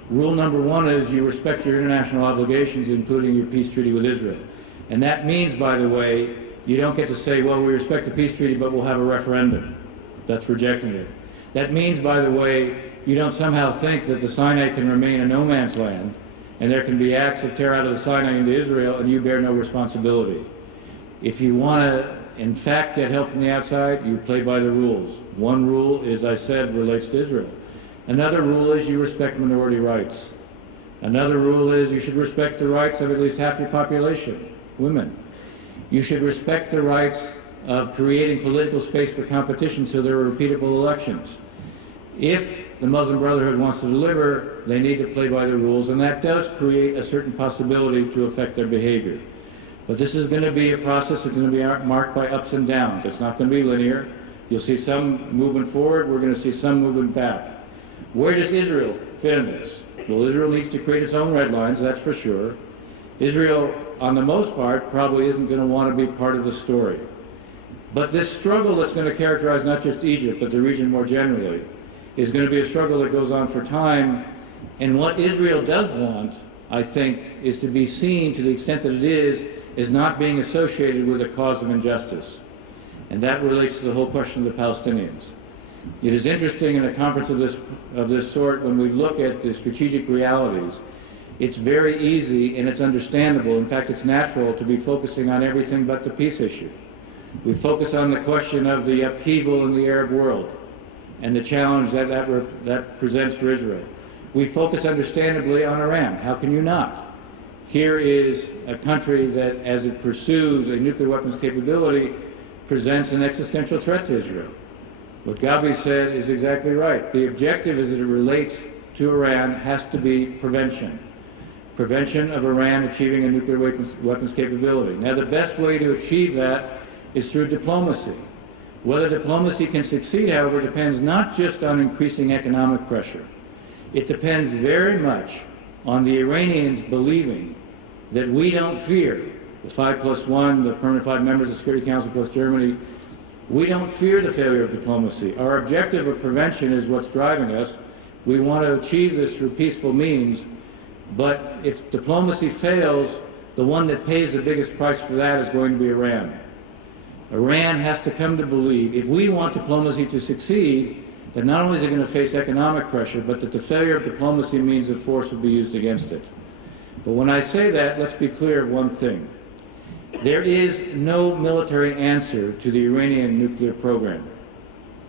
Rule number one is you respect your international obligations, including your peace treaty with Israel. And that means, by the way, you don't get to say, well, we respect the peace treaty, but we'll have a referendum. That's rejecting it. That means, by the way, you don't somehow think that the Sinai can remain a no man's land, and there can be acts of tear out of the Sinai into Israel, and you bear no responsibility. If you want to, in fact, get help from the outside, you play by the rules. One rule, as I said, relates to Israel. Another rule is you respect minority rights. Another rule is you should respect the rights of at least half your population, women. You should respect the rights of creating political space for competition so there are repeatable elections. If the Muslim Brotherhood wants to deliver, they need to play by the rules, and that does create a certain possibility to affect their behavior. But this is going to be a process that's going to be marked by ups and downs. It's not going to be linear. You'll see some movement forward, we're going to see some movement back. Where does Israel fit in this? Well, Israel needs to create its own red lines, that's for sure. Israel, on the most part, probably isn't going to want to be part of the story. But this struggle that's going to characterize not just Egypt, but the region more generally, is going to be a struggle that goes on for time. And what Israel does want, I think, is to be seen, to the extent that it is not being associated with a cause of injustice. And that relates to the whole question of the Palestinians. It is interesting in a conference of this sort, when we look at the strategic realities, it's very easy and it's understandable, in fact it's natural, to be focusing on everything but the peace issue. We focus on the question of the upheaval in the Arab world and the challenge that presents for Israel. We focus understandably on Iran. How can you not? Here is a country that, as it pursues a nuclear weapons capability, presents an existential threat to Israel. What Gabi said is exactly right. The objective as it relates to Iran has to be prevention. Prevention of Iran achieving a nuclear weapons capability. Now, the best way to achieve that is through diplomacy. Whether diplomacy can succeed, however, depends not just on increasing economic pressure. It depends very much on the Iranians believing that we don't fear the 5+1, the permanent 5 members of the Security Council plus Germany. We don't fear the failure of diplomacy. Our objective of prevention is what's driving us. We want to achieve this through peaceful means, but if diplomacy fails, the one that pays the biggest price for that is going to be Iran. Iran has to come to believe, if we want diplomacy to succeed, that not only is it going to face economic pressure, but that the failure of diplomacy means that force will be used against it. But when I say that, let's be clear of one thing. There is no military answer to the Iranian nuclear program.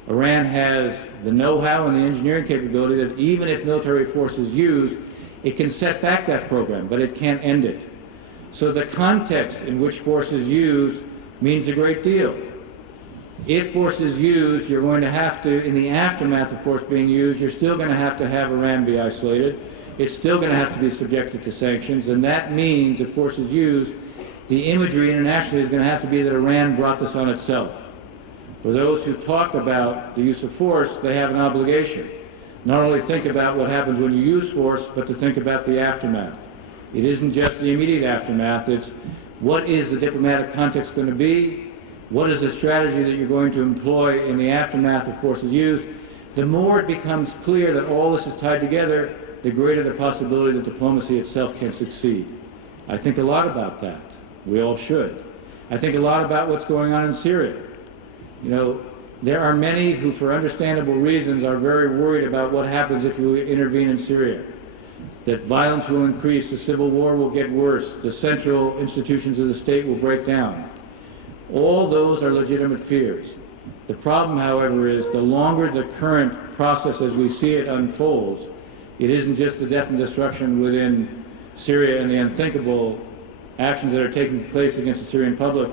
Iran has the know-how and the engineering capability that even if military force is used, It can set back that program, but it can't end it. So the context in which force is used means a great deal. If force is used, you're going to have to, in the aftermath of force being used, you're still going to have Iran be isolated. It's still going to have to be subjected to sanctions, and that means if force is used, the imagery internationally is going to have to be that Iran brought this on itself. For those who talk about the use of force, they have an obligation. Not only think about what happens when you use force, but to think about the aftermath. It isn't just the immediate aftermath, it's what is the diplomatic context going to be? What is the strategy that you're going to employ in the aftermath of force is used? The more it becomes clear that all this is tied together, the greater the possibility that diplomacy itself can succeed. I think a lot about that. We all should. I think a lot about what's going on in Syria. You know, there are many who, for understandable reasons, are very worried about what happens if you intervene in Syria. That violence will increase, the civil war will get worse, the central institutions of the state will break down. All those are legitimate fears. The problem, however, is the longer the current process as we see it unfolds, it isn't just the death and destruction within Syria and the unthinkable actions that are taking place against the Syrian public.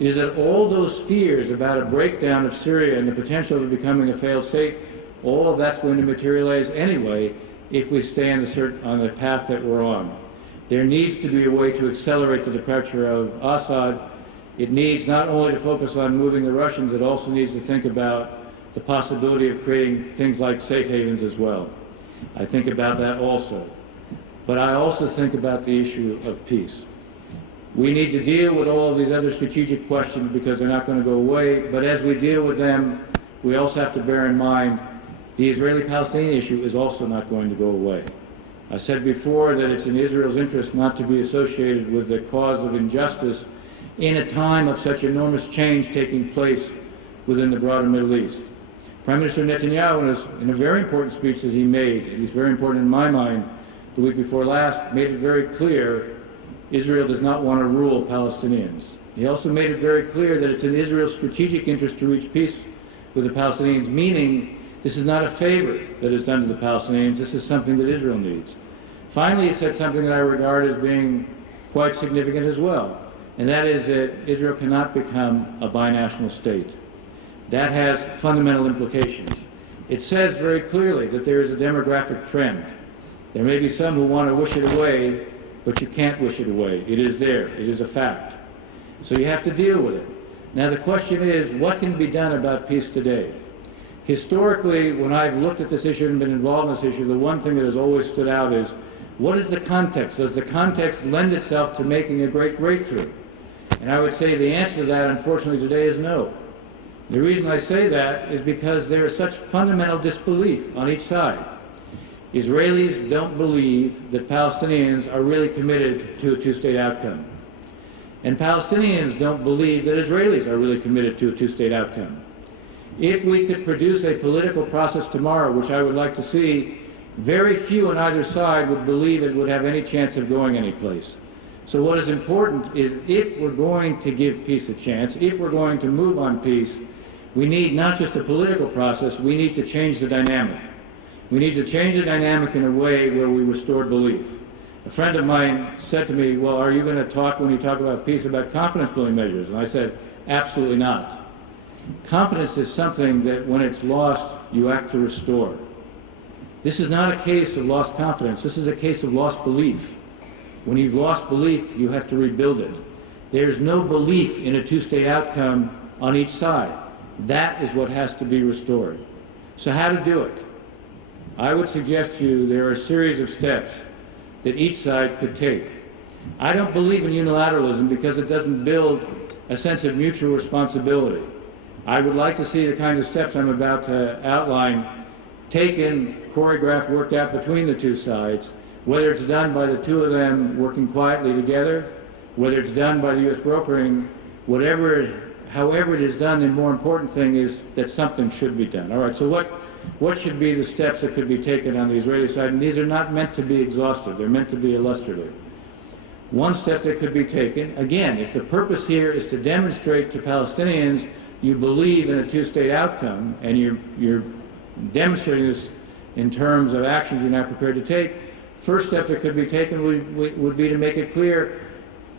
It is that all those fears about a breakdown of Syria and the potential of it becoming a failed state, all of that's going to materialize anyway if we stay on the path that we're on. There needs to be a way to accelerate the departure of Assad. It needs not only to focus on moving the Russians, it also needs to think about the possibility of creating things like safe havens as well. I think about that also. But I also think about the issue of peace. We need to deal with all of these other strategic questions because they're not going to go away, but as we deal with them, we also have to bear in mind the Israeli-Palestinian issue is also not going to go away. I said before that it's in Israel's interest not to be associated with the cause of injustice in a time of such enormous change taking place within the broader Middle East. Prime Minister Netanyahu, in a very important speech that he made, at least very important in my mind, the week before last, made it very clear Israel does not want to rule Palestinians. He also made it very clear that it's in Israel's strategic interest to reach peace with the Palestinians, meaning this is not a favor that is done to the Palestinians, this is something that Israel needs. Finally, he said something that I regard as being quite significant as well, and that is that Israel cannot become a binational state. That has fundamental implications. It says very clearly that there is a demographic trend. There may be some who want to wish it away, but you can't wish it away. It is there. It is a fact. So you have to deal with it. Now the question is, what can be done about peace today? Historically, when I've looked at this issue and been involved in this issue, the one thing that has always stood out is, what is the context? Does the context lend itself to making a great breakthrough? And I would say the answer to that, unfortunately, today is no. The reason I say that is because there is such fundamental disbelief on each side. Israelis don't believe that Palestinians are really committed to a two-state outcome. And Palestinians don't believe that Israelis are really committed to a two-state outcome. If we could produce a political process tomorrow, which I would like to see, very few on either side would believe it would have any chance of going anyplace. So what is important is, if we're going to give peace a chance, if we're going to move on peace, we need not just a political process, we need to change the dynamic. We need to change the dynamic in a way where we restore belief. A friend of mine said to me, well, are you going to talk, when you talk about peace, about confidence-building measures? And I said, absolutely not. Confidence is something that when it's lost, you act to restore. This is not a case of lost confidence. This is a case of lost belief. When you've lost belief, you have to rebuild it. There's no belief in a two-state outcome on each side. That is what has to be restored. So how to do it? I would suggest to you there are a series of steps that each side could take. I don't believe in unilateralism because it doesn't build a sense of mutual responsibility. I would like to see the kinds of steps I'm about to outline taken, choreographed, worked out between the two sides, whether it's done by the two of them working quietly together, whether it's done by the U.S. brokering, however it is done, the more important thing is that something should be done. All right, so what should be the steps that could be taken on the Israeli side? And these are not meant to be exhaustive. They're meant to be illustrative. One step that could be taken, again, if the purpose here is to demonstrate to Palestinians you believe in a two-state outcome, and you're demonstrating this in terms of actions you're not prepared to take, First step that could be taken would be to make it clear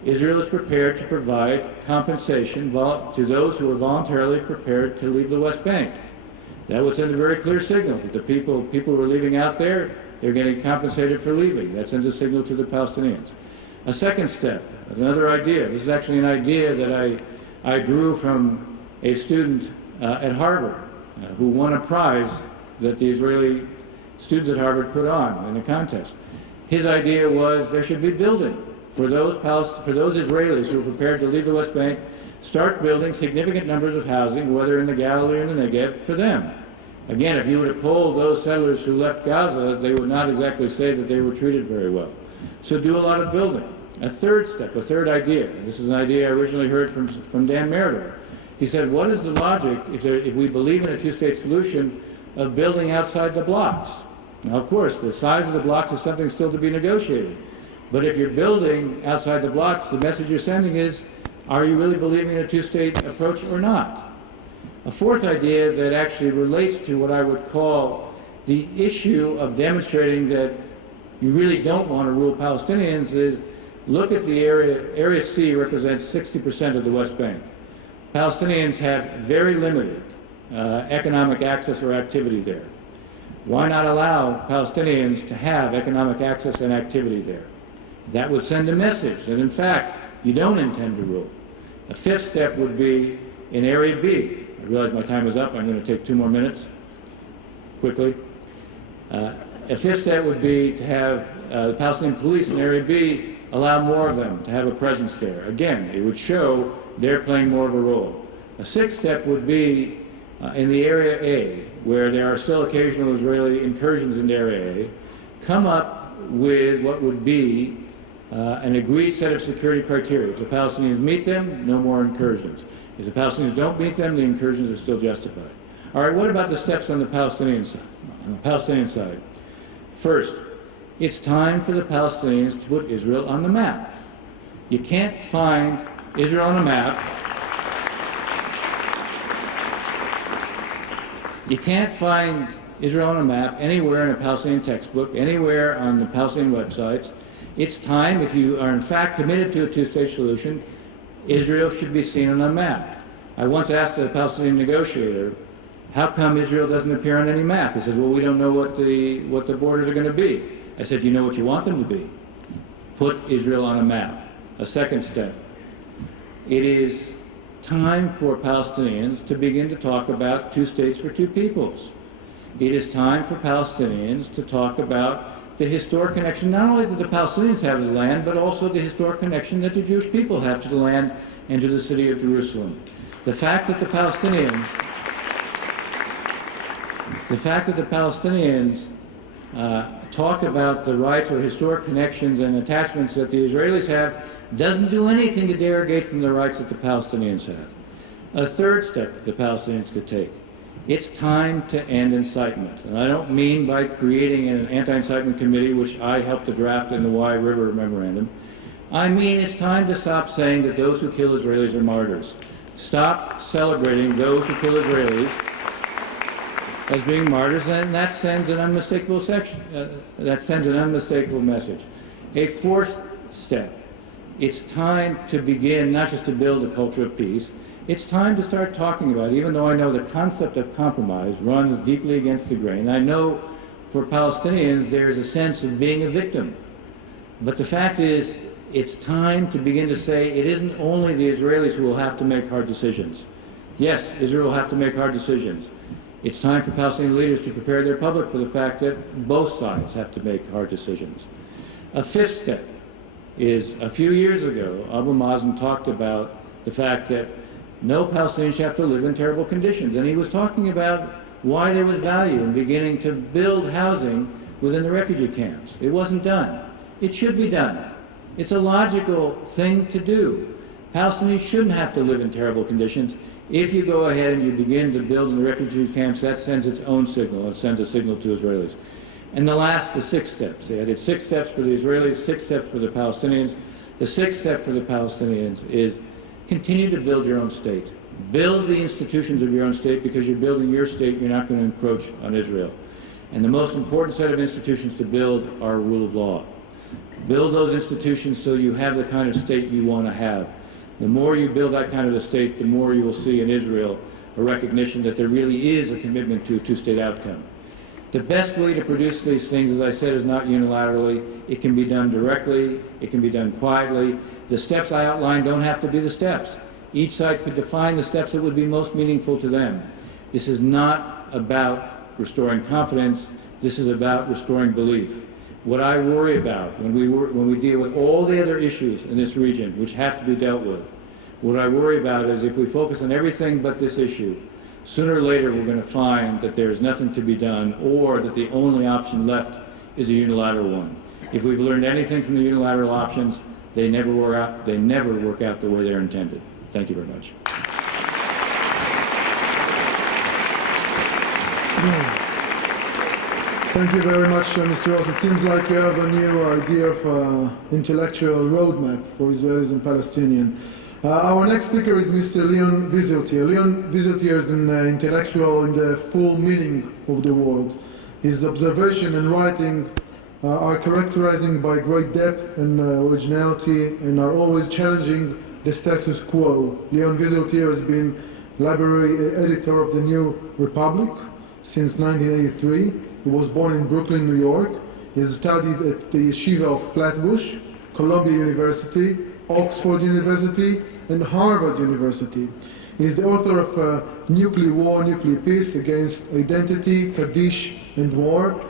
Israel is prepared to provide compensation to those who are voluntarily prepared to leave the West Bank. That would send a very clear signal that the people who are leaving out there, they're getting compensated for leaving. That sends a signal to the Palestinians. A second step, another idea. This is actually an idea that I drew from a student at Harvard who won a prize that the Israeli students at Harvard put on in a contest. His idea was there should be building for those Israelis who are prepared to leave the West Bank. Start building significant numbers of housing, whether in the Galilee or in the Negev, for them. Again, if you were to poll those settlers who left Gaza, they would not exactly say that they were treated very well. So do a lot of building. A third step, a third idea, this is an idea I originally heard from Dan Meredith. He said, what is the logic, if we believe in a two-state solution, of building outside the blocks? Now, of course, the size of the blocks is something still to be negotiated. But if you're building outside the blocks, the message you're sending is, are you really believing in a two-state approach or not? A fourth idea that actually relates to what I would call the issue of demonstrating that you really don't want to rule Palestinians is, look at the area. Area C represents 60% of the West Bank. Palestinians have very limited economic access or activity there. Why not allow Palestinians to have economic access and activity there? That would send a message that, in fact, you don't intend to rule. A fifth step would be in Area B. I realize my time is up. I'm going to take 2 more minutes quickly. A fifth step would be to have the Palestinian police in Area B allow more of them to have a presence there. Again, it would show they're playing more of a role. A sixth step would be in the Area A, where there are still occasional Israeli incursions in Area A, come up with what would be an agreed set of security criteria. If the Palestinians meet them, no more incursions. If the Palestinians don't meet them, the incursions are still justified. All right, what about the steps on the Palestinian side? First, it's time for the Palestinians to put Israel on the map. You can't find Israel on a map. You can't find Israel on a map anywhere in a Palestinian textbook, anywhere on the Palestinian websites. It's time, if you are in fact committed to a two-state solution, Israel should be seen on a map. I once asked a Palestinian negotiator, how come Israel doesn't appear on any map? He said, well, we don't know what the borders are going to be. I said, you know what you want them to be? Put Israel on a map. A second step. It is time for Palestinians to begin to talk about 2 states for 2 peoples. It is time for Palestinians to talk about the historic connection not only that the Palestinians have to the land, but also the historic connection that the Jewish people have to the land and to the city of Jerusalem. The fact that the Palestinians talk about the rights or historic connections and attachments that the Israelis have doesn't do anything to derogate from the rights that the Palestinians have. A third step that the Palestinians could take. It's time to end incitement. And I don't mean by creating an anti-incitement committee, which I helped to draft in the Wye River Memorandum. I mean it's time to stop saying that those who kill Israelis are martyrs. Stop celebrating those who kill Israelis as being martyrs, and that sends an unmistakable message. A fourth step. It's time to begin not just to build a culture of peace. It's time to start talking about it, even though I know the concept of compromise runs deeply against the grain. I know for Palestinians there's a sense of being a victim. But the fact is, it's time to begin to say it isn't only the Israelis who will have to make hard decisions. Yes, Israel will have to make hard decisions. It's time for Palestinian leaders to prepare their public for the fact that both sides have to make hard decisions. A fifth step is, a few years ago, Abu Mazen talked about the fact that no Palestinians have to live in terrible conditions. And he was talking about why there was value in beginning to build housing within the refugee camps. It wasn't done. It should be done. It's a logical thing to do. Palestinians shouldn't have to live in terrible conditions. If you go ahead and you begin to build in the refugee camps, that sends its own signal. It sends a signal to Israelis. And the 6 steps. They added 6 steps for the Israelis, 6 steps for the Palestinians. The 6th step for the Palestinians is continue to build your own state. Build the institutions of your own state, because you're building your state, you're not going to encroach on Israel. And the most important set of institutions to build are rule of law. Build those institutions so you have the kind of state you want to have. The more you build that kind of a state, the more you will see in Israel a recognition that there really is a commitment to a two-state outcome. The best way to produce these things, as I said, is not unilaterally. It can be done directly. It can be done quietly. The steps I outlined don't have to be the steps. Each side could define the steps that would be most meaningful to them. This is not about restoring confidence. This is about restoring belief. What I worry about when we deal with all the other issues in this region, which have to be dealt with, what I worry about is if we focus on everything but this issue, sooner or later we're going to find that there is nothing to be done, or that the only option left is a unilateral one. If we've learned anything from the unilateral options, they never work out the way they're intended. Thank you very much. Thank you very much, Mr. Ross. It seems like you have a new idea of intellectual roadmap for Israelis and Palestinians. Our next speaker is Mr. Leon Wieseltier. Leon Wieseltier is an intellectual in the full meaning of the word. His observation and writing are characterizing by great depth and originality, and are always challenging the status quo. Leon Wieseltier has been library editor of the New Republic since 1983. He was born in Brooklyn, New York. He has studied at the Yeshiva of Flatbush, Columbia University, Oxford University, and Harvard University. He is the author of Nuclear War, Nuclear Peace, Against Identity, Kaddish, and War.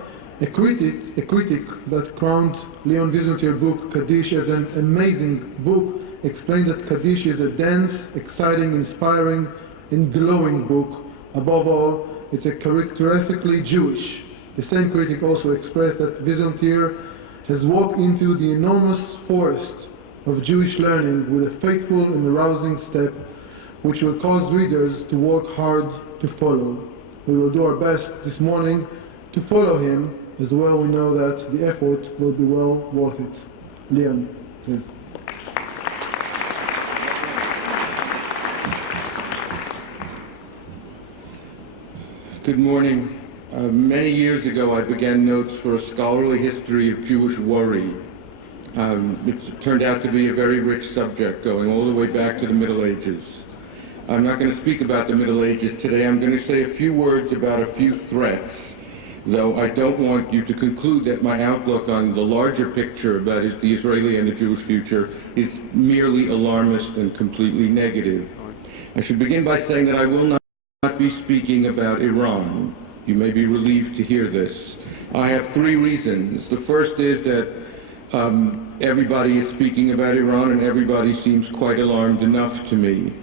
A critic that crowned Leon Wieseltier's book Kaddish as an amazing book explained that Kaddish is a dense, exciting, inspiring, and glowing book. Above all, it's a characteristically Jewish. The same critic also expressed that Wieseltier has walked into the enormous forest of Jewish learning with a faithful and arousing step, which will cause readers to work hard to follow. We will do our best this morning to follow him. As well, we know that the effort will be well worth it. Leon, please. Good morning. Many years ago I began notes for a scholarly history of Jewish worry. It's turned out to be a very rich subject, going all the way back to the Middle Ages. I'm not going to speak about the Middle Ages today. I'm going to say a few words about a few threats, though I don't want you to conclude that my outlook on the larger picture about the Israeli and the Jewish future is merely alarmist and completely negative. I should begin by saying that I will not be speaking about Iran. You may be relieved to hear this. I have three reasons. The first is that everybody is speaking about Iran, and everybody seems quite alarmed enough to me.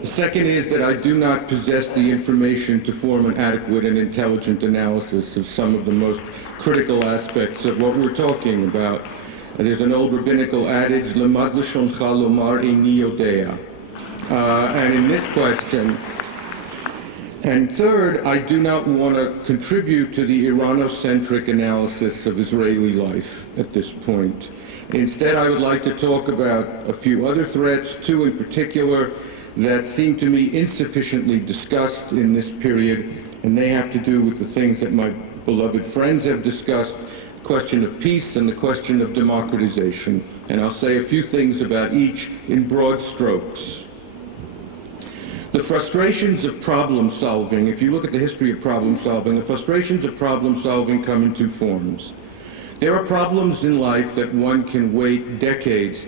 The second is that I do not possess the information to form an adequate and intelligent analysis of some of the most critical aspects of what we're talking about. There's an old rabbinical adage, Lemad l'shoncha lomar eini yodea. And in this question, and third, I do not want to contribute to the Iranocentric analysis of Israeli life at this point. Instead, I would like to talk about a few other threats, two in particular, that seem to me insufficiently discussed in this period, and they have to do with the things that my beloved friends have discussed, the question of peace and the question of democratization. And I'll say a few things about each in broad strokes. The frustrations of problem solving, if you look at the history of problem solving, the frustrations of problem solving come in two forms. There are problems in life that one can wait decades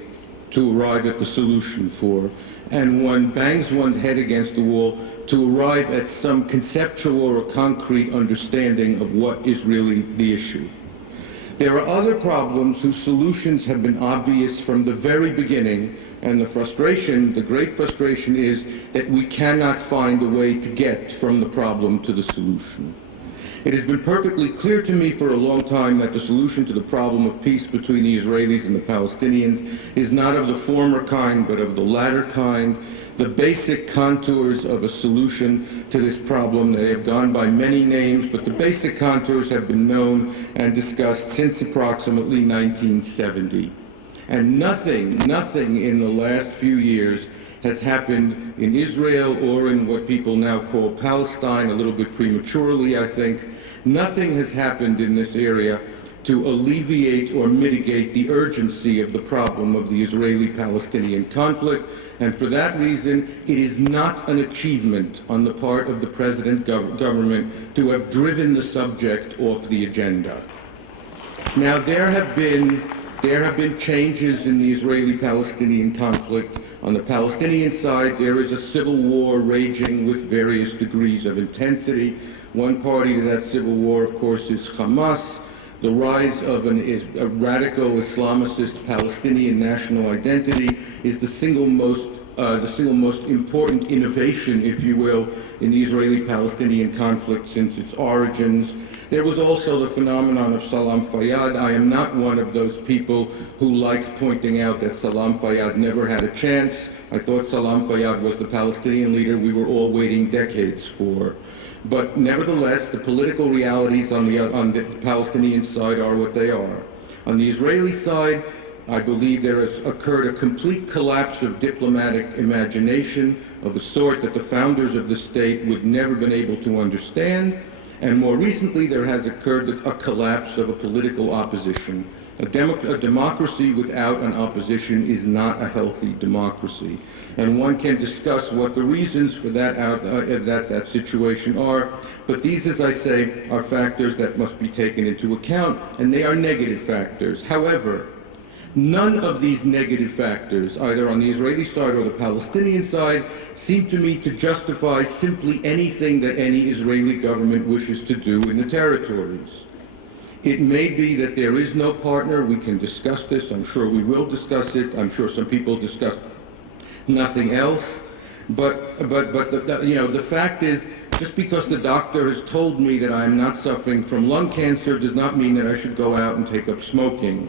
to arrive at the solution for, and one bangs one's head against the wall to arrive at some conceptual or concrete understanding of what is really the issue. There are other problems whose solutions have been obvious from the very beginning, and the frustration, the great frustration, is that we cannot find a way to get from the problem to the solution. It has been perfectly clear to me for a long time that the solution to the problem of peace between the Israelis and the Palestinians is not of the former kind, but of the latter kind. The basic contours of a solution to this problem, they have gone by many names, but the basic contours have been known and discussed since approximately 1970. And nothing in the last few years has happened in Israel or in what people now call Palestine, a little bit prematurely, I think. Nothing has happened in this area to alleviate or mitigate the urgency of the problem of the Israeli-Palestinian conflict, and for that reason, it is not an achievement on the part of the President government to have driven the subject off the agenda. Now, there have been changes in the Israeli-Palestinian conflict. On the Palestinian side, there is a civil war raging with various degrees of intensity. One party to that civil war, of course, is Hamas. The rise of a radical Islamicist Palestinian national identity is the single most important innovation, if you will, in the Israeli-Palestinian conflict since its origins. There was also the phenomenon of Salam Fayyad. I am not one of those people who likes pointing out that Salam Fayyad never had a chance. I thought Salam Fayyad was the Palestinian leader we were all waiting decades for. But nevertheless, the political realities on the Palestinian side are what they are. On the Israeli side, I believe there has occurred a complete collapse of diplomatic imagination of a sort that the founders of the state would never been able to understand. And more recently, there has occurred a collapse of a political opposition. A democracy without an opposition is not a healthy democracy. And one can discuss what the reasons for that situation are, but these, as I say, are factors that must be taken into account, and they are negative factors. However, none of these negative factors, either on the Israeli side or the Palestinian side, seem to me to justify simply anything that any Israeli government wishes to do in the territories. It may be that there is no partner. We can discuss this. I'm sure we will discuss it. I'm sure some people discuss nothing else. But the fact is, just because the doctor has told me that I am not suffering from lung cancer does not mean that I should go out and take up smoking.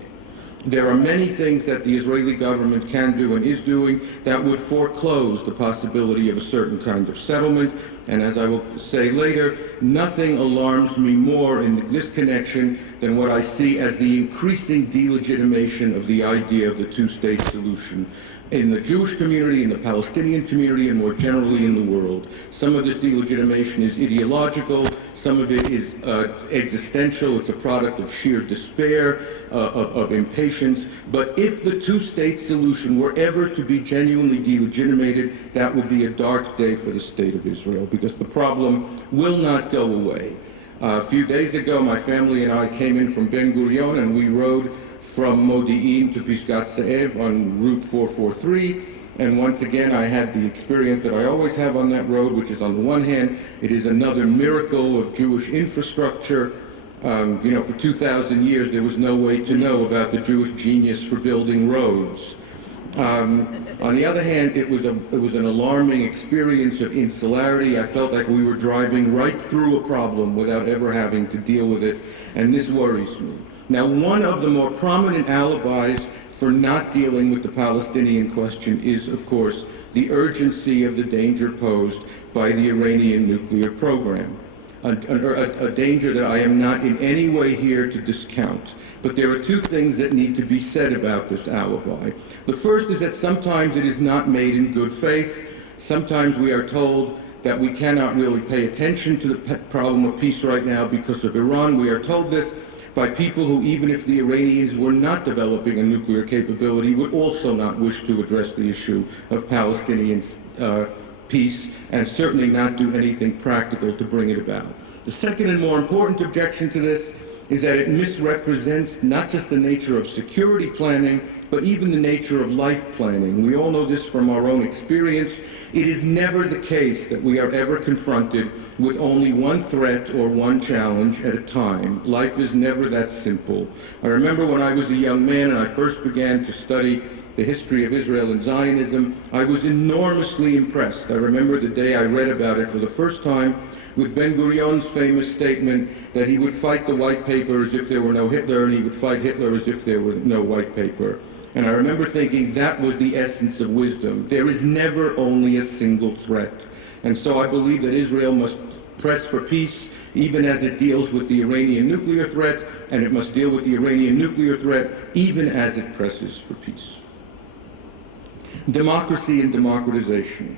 There are many things that the Israeli government can do and is doing that would foreclose the possibility of a certain kind of settlement. And as I will say later, nothing alarms me more in this connection than what I see as the increasing delegitimation of the idea of the two-state solution in the Jewish community, in the Palestinian community, and more generally in the world. Some of this delegitimation is ideological, some of it is existential. It's a product of sheer despair, of impatience. But if the two-state solution were ever to be genuinely delegitimated, that would be a dark day for the state of Israel, because the problem will not go away. A few days ago, my family and I came in from Ben Gurion, and we rode from Modi'in to Pisgat Ze'ev on Route 443. And once again, I had the experience that I always have on that road, which is, on the one hand, it is another miracle of Jewish infrastructure. For 2,000 years, there was no way to know about the Jewish genius for building roads. On the other hand, it was an alarming experience of insularity. I felt like we were driving right through a problem without ever having to deal with it, and this worries me. Now, one of the more prominent alibis for not dealing with the Palestinian question is, of course, the urgency of the danger posed by the Iranian nuclear program, a danger that I am not in any way here to discount. But there are two things that need to be said about this alibi. The first is that sometimes it is not made in good faith. Sometimes we are told that we cannot really pay attention to the problem of peace right now because of Iran. We are told this by people who, even if the Iranians were not developing a nuclear capability, would also not wish to address the issue of Palestinian peace, and certainly not do anything practical to bring it about. The second and more important objection to this is that it misrepresents not just the nature of security planning, but even the nature of life planning. We all know this from our own experience. It is never the case that we are ever confronted with only one threat or one challenge at a time. Life is never that simple. I remember when I was a young man and I first began to study the history of Israel and Zionism, I was enormously impressed. I remember the day I read about it for the first time with Ben Gurion's famous statement that he would fight the white paper as if there were no Hitler, and he would fight Hitler as if there were no white paper. And I remember thinking that was the essence of wisdom. There is never only a single threat. And so I believe that Israel must press for peace, even as it deals with the Iranian nuclear threat, and it must deal with the Iranian nuclear threat even as it presses for peace. Democracy and democratization.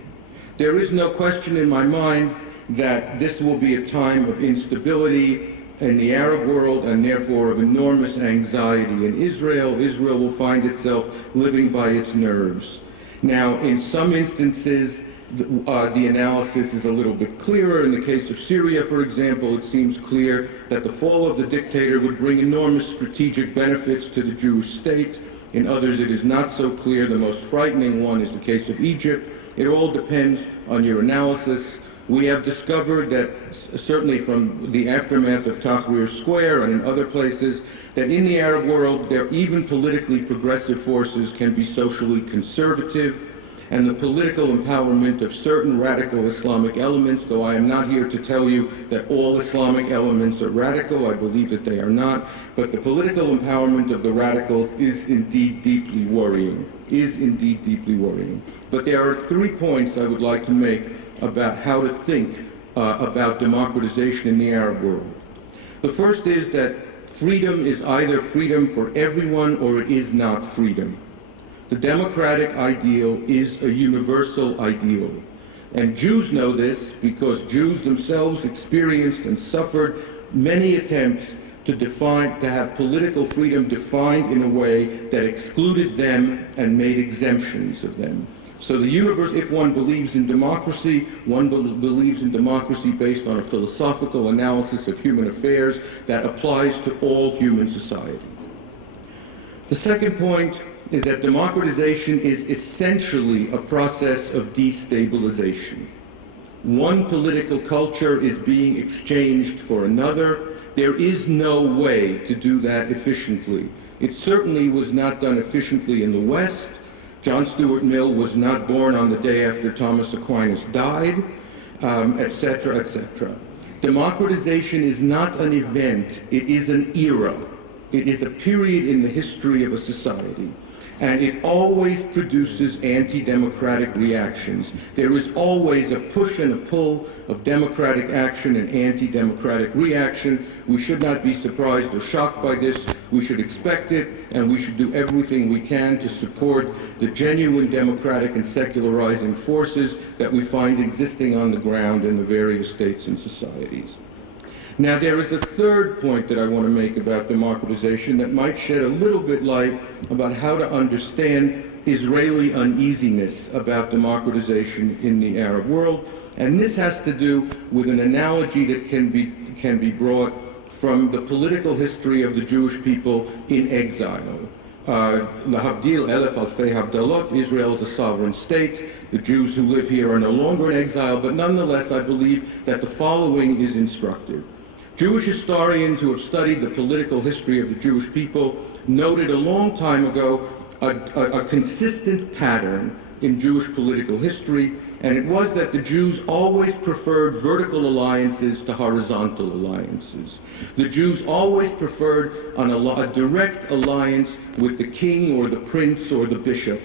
There is no question in my mind that this will be a time of instability in the Arab world and therefore of enormous anxiety in Israel. Israel will find itself living by its nerves. Now, in some instances, the analysis is a little bit clearer. In the case of Syria, for example, it seems clear that the fall of the dictator would bring enormous strategic benefits to the Jewish state. In others, it is not so clear. The most frightening one is the case of Egypt. It all depends on your analysis. We have discovered that, certainly from the aftermath of Tahrir Square and in other places, that in the Arab world, there even politically progressive forces can be socially conservative, and the political empowerment of certain radical Islamic elements, though I am not here to tell you that all Islamic elements are radical, I believe that they are not, but the political empowerment of the radicals is indeed deeply worrying, But there are 3 points I would like to make about how to think about democratization in the Arab world. The first is that freedom is either freedom for everyone or it is not freedom. The democratic ideal is a universal ideal. And Jews know this because Jews themselves experienced and suffered many attempts to have political freedom defined in a way that excluded them and made exemptions of them. So the universe, if one believes in democracy, one believes in democracy based on a philosophical analysis of human affairs that applies to all human societies. The second point is that democratization is essentially a process of destabilization. One political culture is being exchanged for another. There is no way to do that efficiently. It certainly was not done efficiently in the West. John Stuart Mill was not born on the day after Thomas Aquinas died, etc., etc. Democratization is not an event, it is an era. It is a period in the history of a society. And it always produces anti-democratic reactions. There is always a push and a pull of democratic action and anti-democratic reaction. We should not be surprised or shocked by this. We should expect it, and we should do everything we can to support the genuine democratic and secularizing forces that we find existing on the ground in the various states and societies. Now, there is a third point that I want to make about democratization that might shed a little bit light about how to understand Israeli uneasiness about democratization in the Arab world. And this has to do with an analogy that can be brought from the political history of the Jewish people in exile. Lahavdil elef alfei havdalot, Israel is a sovereign state. The Jews who live here are no longer in exile, but nonetheless I believe that the following is instructive. Jewish historians who have studied the political history of the Jewish people noted a long time ago a consistent pattern in Jewish political history, and it was that the Jews always preferred vertical alliances to horizontal alliances. The Jews always preferred a direct alliance with the king or the prince or the bishop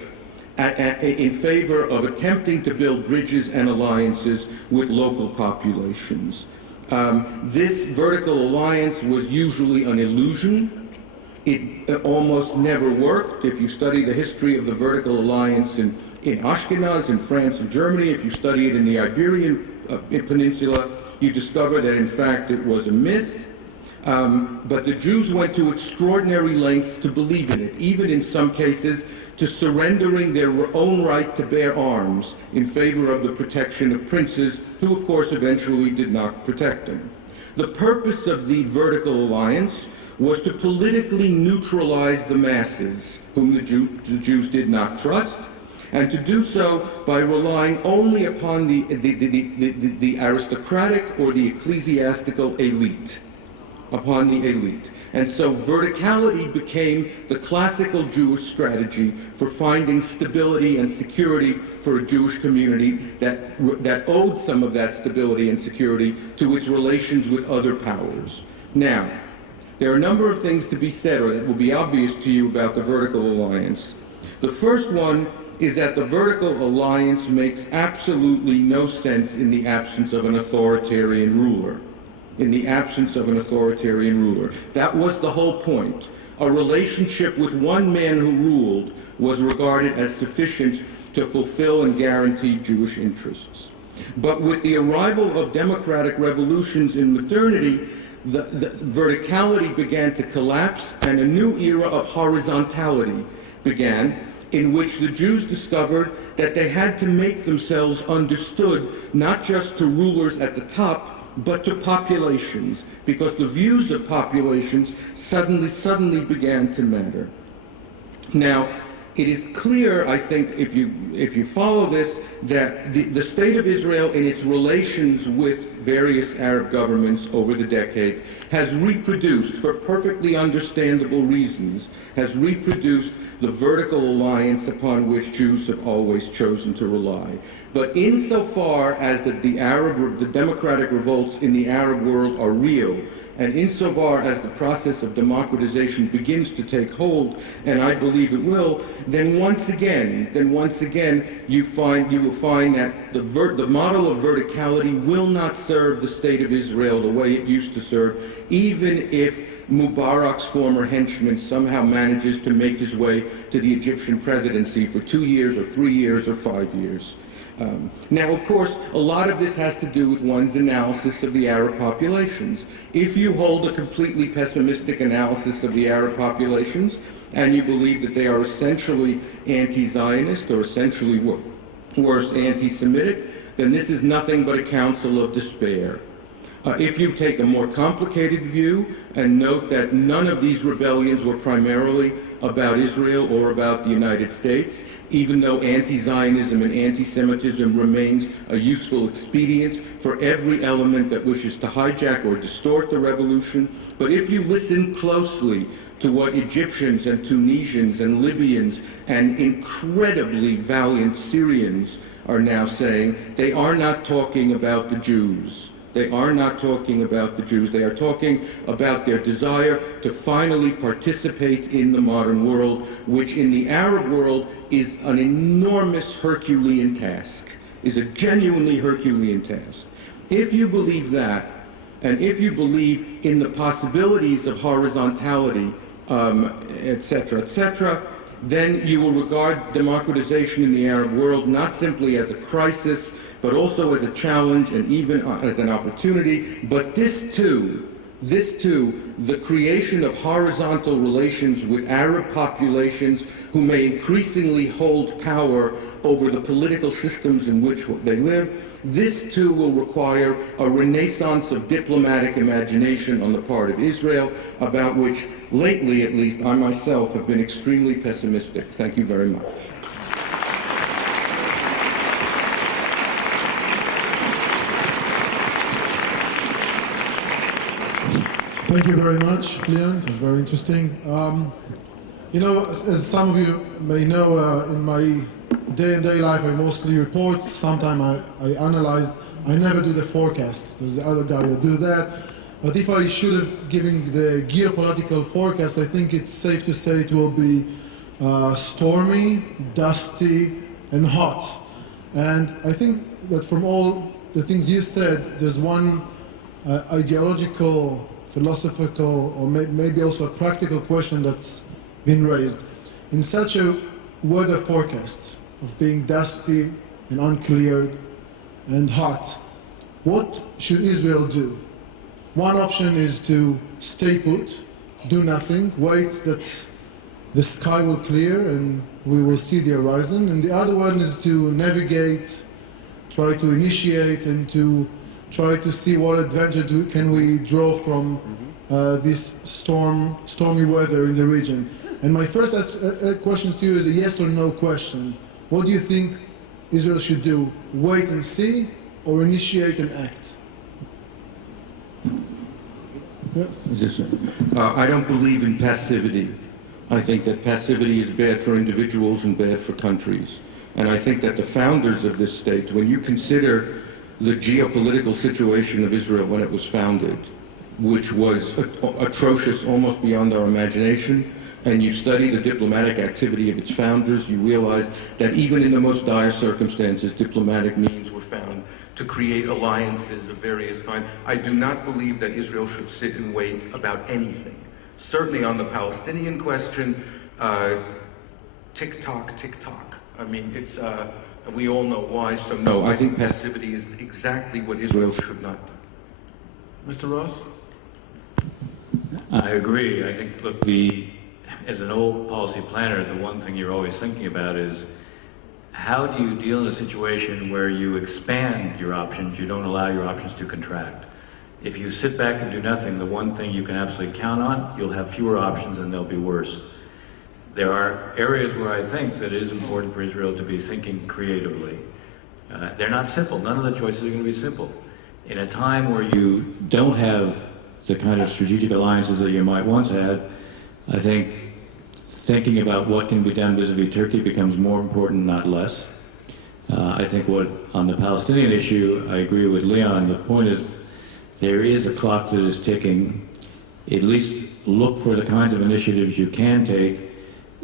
in favor of attempting to build bridges and alliances with local populations. This vertical alliance was usually an illusion. It almost never worked. If you study the history of the vertical alliance in Ashkenaz, in France and Germany, if you study it in the Iberian Peninsula, you discover that in fact it was a myth. But the Jews went to extraordinary lengths to believe in it, even in some cases to surrendering their own right to bear arms in favor of the protection of princes, who of course eventually did not protect them. The purpose of the vertical alliance was to politically neutralize the masses, whom the Jews did not trust, and to do so by relying only upon the aristocratic or the ecclesiastical elite. And so verticality became the classical Jewish strategy for finding stability and security for a Jewish community that owed some of that stability and security to its relations with other powers. Now, there are a number of things to be said, or it will be obvious to you about the vertical alliance. The first one is that the vertical alliance makes absolutely no sense in the absence of an authoritarian ruler. That was the whole point. A relationship with one man who ruled was regarded as sufficient to fulfill and guarantee Jewish interests. But with the arrival of democratic revolutions in modernity, the verticality began to collapse and a new era of horizontality began, in which the Jews discovered that they had to make themselves understood not just to rulers at the top, but to populations, because the views of populations suddenly began to matter. Now, it is clear, I think, if you follow this, that the State of Israel in its relations with various Arab governments over the decades has reproduced, for perfectly understandable reasons, has reproduced the vertical alliance upon which Jews have always chosen to rely. But insofar as the democratic revolts in the Arab world are real, and insofar as the process of democratization begins to take hold, and I believe it will, then once again you will find that the model of verticality will not serve the State of Israel the way it used to serve, even if Mubarak's former henchman somehow manages to make his way to the Egyptian presidency for 2 years or 3 years or 5 years. Now, of course, a lot of this has to do with one's analysis of the Arab populations. If you hold a completely pessimistic analysis of the Arab populations, and you believe that they are essentially anti-Zionist or essentially worse, anti-Semitic, then this is nothing but a counsel of despair. If you take a more complicated view and note that none of these rebellions were primarily about Israel or about the United States, even though anti-Zionism and anti-Semitism remains a useful expedient for every element that wishes to hijack or distort the revolution. But if you listen closely to what Egyptians and Tunisians and Libyans and incredibly valiant Syrians are now saying, they are not talking about the Jews. They are not talking about the Jews. They are talking about their desire to finally participate in the modern world, which in the Arab world is an enormous Herculean task, is a genuinely Herculean task. If you believe that, and if you believe in the possibilities of horizontality, etc., then you will regard democratization in the Arab world not simply as a crisis, but also as a challenge and even as an opportunity. But this too, the creation of horizontal relations with Arab populations who may increasingly hold power over the political systems in which they live, this too will require a renaissance of diplomatic imagination on the part of Israel, about which lately, at least, I myself have been extremely pessimistic. Thank you very much. Thank you very much, Leon. It was very interesting. You know, as some of you may know, in my day-to-day life, I mostly report. Sometimes I analyze. I never do the forecast. There's the other guy that do that. But if I should have given the geopolitical forecast, I think it's safe to say it will be stormy, dusty, and hot. And I think that from all the things you said, there's one ideological, philosophical, or maybe also a practical question that's been raised. In such a weather forecast of being dusty and uncleared and hot, what should Israel do? One option is to stay put, do nothing, wait that the sky will clear and we will see the horizon. And the other one is to navigate, try to initiate, and to try to see what advantage can we draw from this stormy weather in the region. And my first question to you is a yes or no question. What do you think Israel should do? Wait and see, or initiate and act? Yes? I don't believe in passivity. I think that passivity is bad for individuals and bad for countries. And I think that the founders of this state, when you consider the geopolitical situation of Israel when it was founded, which was atrocious almost beyond our imagination, and you study the diplomatic activity of its founders, you realize that even in the most dire circumstances, diplomatic means were found to create alliances of various kinds. I do not believe that Israel should sit and wait about anything. Certainly on the Palestinian question, tick-tock, tick-tock. I mean, it's, we all know why, so no, I think passivity is exactly what Israel should not do. Mr. Ross? I agree. I think, look, as an old policy planner, the one thing you're always thinking about is how do you deal in a situation where you expand your options, you don't allow your options to contract. If you sit back and do nothing, the one thing you can absolutely count on, you'll have fewer options and they'll be worse. There are areas where I think that it is important for Israel to be thinking creatively. They're not simple. None of the choices are going to be simple. In a time where you don't have the kind of strategic alliances that you might once had, I think thinking about what can be done vis-a-vis Turkey becomes more important, not less. I think on the Palestinian issue, I agree with Leon. The point is there is a clock that is ticking. At least look for the kinds of initiatives you can take.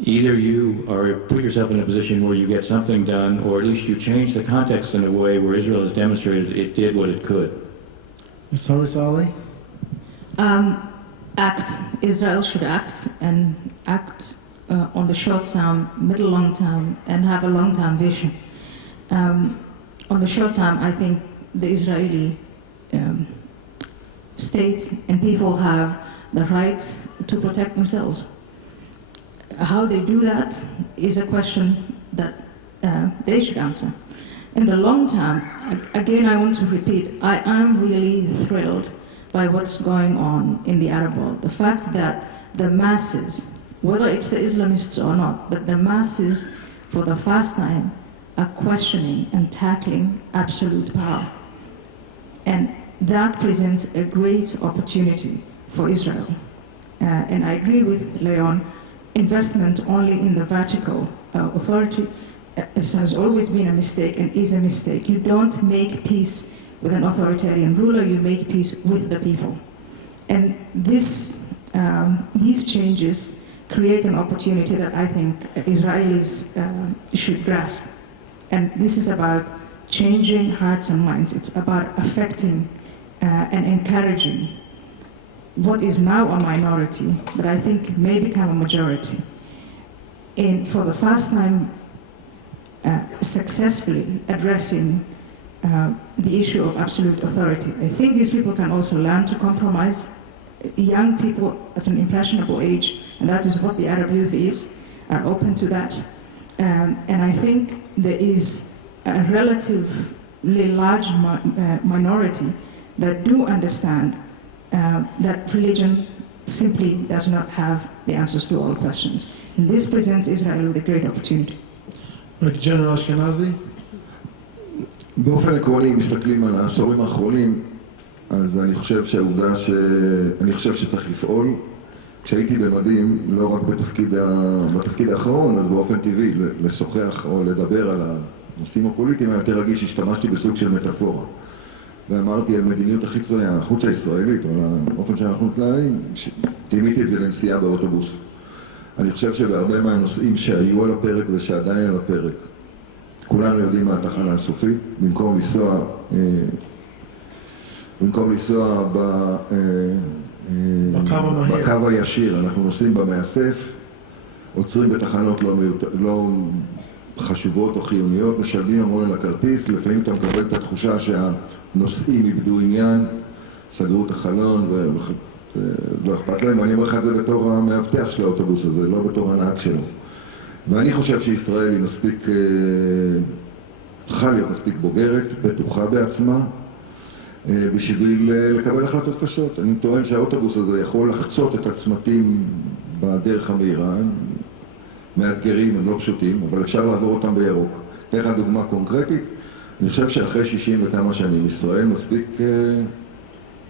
Either you put yourself in a position where you get something done, or at least you change the context in a way where Israel has demonstrated it did what it could. Ms. Haris Ali? Act. Israel should act, and act on the short term, middle, long term, and have a long-term vision. On the short term, I think the Israeli state and people have the right to protect themselves. How they do that is a question that they should answer. In the long term, again, I want to repeat, I am really thrilled by what's going on in the Arab world. The fact that the masses, whether it's the Islamists or not, but the masses, for the first time, are questioning and tackling absolute power. And that presents a great opportunity for Israel. And I agree with Leon, investment only in the vertical authority has always been a mistake and is a mistake. You don't make peace with an authoritarian ruler, you make peace with the people. And these changes create an opportunity that I think Israelis should grasp. And this is about changing hearts and minds. It's about affecting and encouraging what is now a minority, but I think may become a majority, in for the first time successfully addressing the issue of absolute authority. I think these people can also learn to compromise. Young people at an impressionable age, and that is what the Arab youth is, are open to that. And I think there is a relatively large minority that do understand that religion simply does not have the answers to all questions. And this presents Israel with a great opportunity. General Ashkenazi? באופן עקרוני, מסתכלים על העשורים האחרונים, אז אני חושב שצריך לפעול. כשהייתי במדים, לא רק בתפקיד האחרון, אז באופן טבעי, לשוחח או לדבר על הנושאים הפוליטיים, היה יותר רגיש, השתמשתי בסוג של מטאפורה. ואמרתי על מדיניות החוץ הישראלית, או על האופן שאנחנו מתנהלים, דימיתי את זה לנסיעה באוטובוס. אני חושב שבהרבה מהנושאים שהיו על הפרק ושעדיין על הפרק, כולנו יודעים מה התחנה הסופית, במקום לנסוע בקו הישיר, אנחנו נוסעים במאסף, עוצרים בתחנות לא חשובות או חיוניות, משלמים המון לכרטיס, לפעמים אתה מקבל את התחושה שהנוסעים איבדו עניין, סגרו את החלון ולא אכפת להם, ואני אומר לך את זה בתור המאבטח של האוטובוס הזה, לא בתור הנהג שלו. ואני חושב שישראל היא מספיק, צריכה להיות מספיק בוגרת, בטוחה בעצמה, בשביל לקבל החלטות קשות. אני טוען שהאוטובוס הזה יכול לחצות את הצמתים בדרך המהירה, מאתגרים, הם לא פשוטים, אבל אפשר לעבור אותם בירוק. אתן לך דוגמה קונקרטית, אני חושב שאחרי 60 וכמה שנים ישראל מספיק,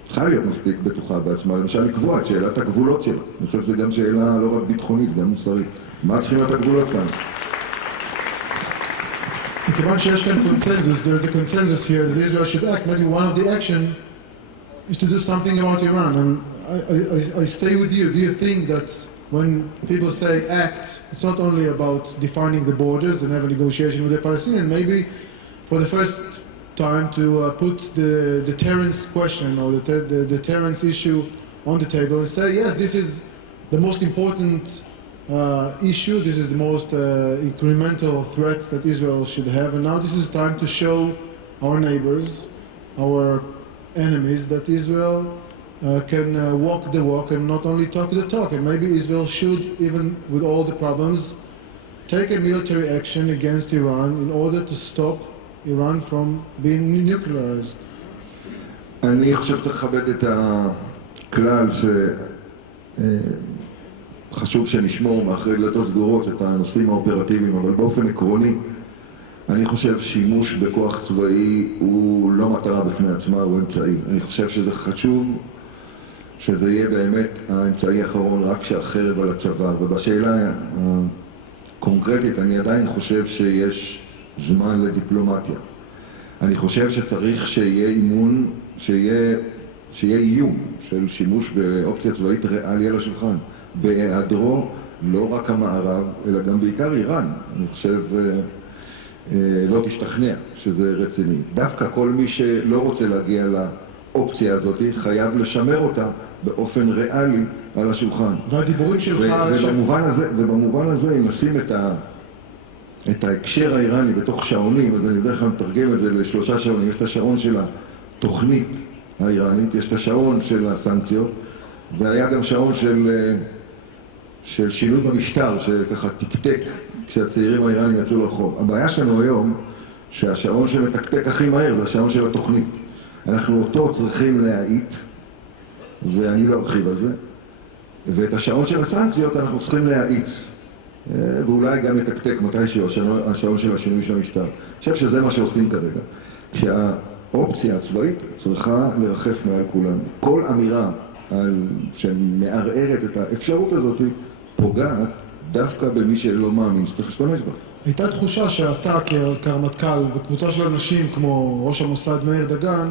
צריכה להיות מספיק בטוחה בעצמה, למשל לקבוע את שאלת הגבולות שלה. אני חושב שזה גם שאלה לא רק ביטחונית, גם מוסרית. מה צריכים להיות הגבולות כאן? מכיוון שיש כאן קונסנזוס, there is a consensus here that Israel should act. Maybe one of the action is to do something about Iran. And I stay with you. Do you think that when people say act, it's not only about defining the borders and have a negotiation with the Palestinians, maybe for the first time to put the deterrence question or the deterrence issue on the table and say, yes, this is the most important issue. This is the most incremental threat that Israel should have, and now this is time to show our neighbors, our enemies, that Israel can walk the walk and not only talk the talk. And maybe Israel should, even with all the problems, take a military action against Iran in order to stop Iran from being nuclearized. אני חושב שצריך לכבד את הכלל שחשוב שנשמור מאחורי דלתות סגורות את הנושאים האופרטיביים, אבל באופן עקרוני אני חושב שימוש בכוח צבאי הוא לא מטרה בפני עצמה, הוא אמצעי. אני חושב שזה חשוב שזה יהיה באמת האמצעי האחרון רק שהחרב על הצוואר. ובשאלה הקונקרטית אני עדיין חושב שיש זמן לדיפלומטיה. אני חושב שצריך שיהיה אימון, שיהיה איום של שימוש באופציה צבאית ריאליה לשולחן. בהיעדרו לא רק המערב, אלא גם בעיקר איראן. אני חושב לא תשתכנע שזה רציני. דווקא כל מי שלא רוצה להגיע לאופציה הזאת חייב לשמר אותה באופן ריאלי על השולחן. והדיבורים שלך... ובמובן הזה, אם נשים את ההקשר האיראני בתוך שעונים, אז אני בדרך כלל מתרגם את זה לשלושה שעונים. יש את השעון של התוכנית האיראנית, יש את השעון של הסנקציות, והיה גם שעון של שינוי במשטר, שככה תקתק כשהצעירים האיראנים יצאו לרחוב. הבעיה שלנו היום, שהשעון שמתקתק הכי מהר זה השעון של התוכנית. אנחנו אותו צריכים להאיט, ואני לא ארחיב על זה, ואת השעון של הסנקציות אנחנו צריכים להאיט. ואולי גם לתקתק מתישהו השעון של השינוי של המשטר. אני חושב שזה מה שעושים כרגע. שהאופציה הצבאית צריכה לרחף מעל כולם. כל אמירה שמערערת את האפשרות הזאת פוגעת דווקא במי שלא מאמין שצריך להשתמש בה. הייתה תחושה שאתה כרמטכ"ל וקבוצה של אנשים כמו ראש המוסד מאיר דגן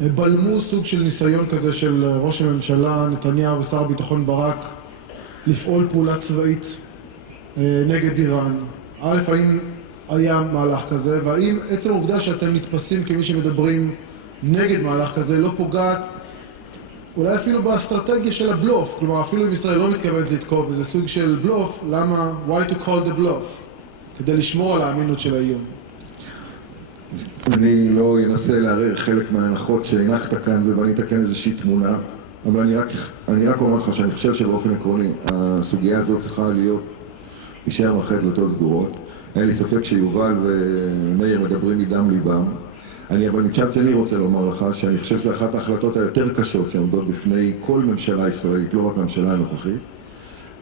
בלמו סוג של ניסיון כזה של ראש הממשלה נתניהו ושר הביטחון ברק לפעול פעולה צבאית נגד איראן. א', האם היה מהלך כזה, והאם עצם העובדה שאתם נתפסים כמי שמדברים נגד מהלך כזה לא פוגעת אולי אפילו באסטרטגיה של הבלוף? כלומר, אפילו אם ישראל לא מתכוונת לתקוף, וזה סוג של בלוף, למה? Why to call the bluff? כדי לשמור על האמינות של האיום. אני לא אנסה לערער חלק מההנחות שהנחת כאן ובנית כאן איזושהי תמונה, אבל אני רק אומר לך שאני חושב שבאופן עקרוני הסוגיה הזאת צריכה להישאר מאחורי דלתות סגורות. אין לי ספק שיובל ומאיר מדברים מדם ליבם. אבל מצד שני רוצה לומר לך שאני חושב שזו אחת ההחלטות היותר קשות שעומדות בפני כל ממשלה ישראלית, לא רק הממשלה הנוכחית.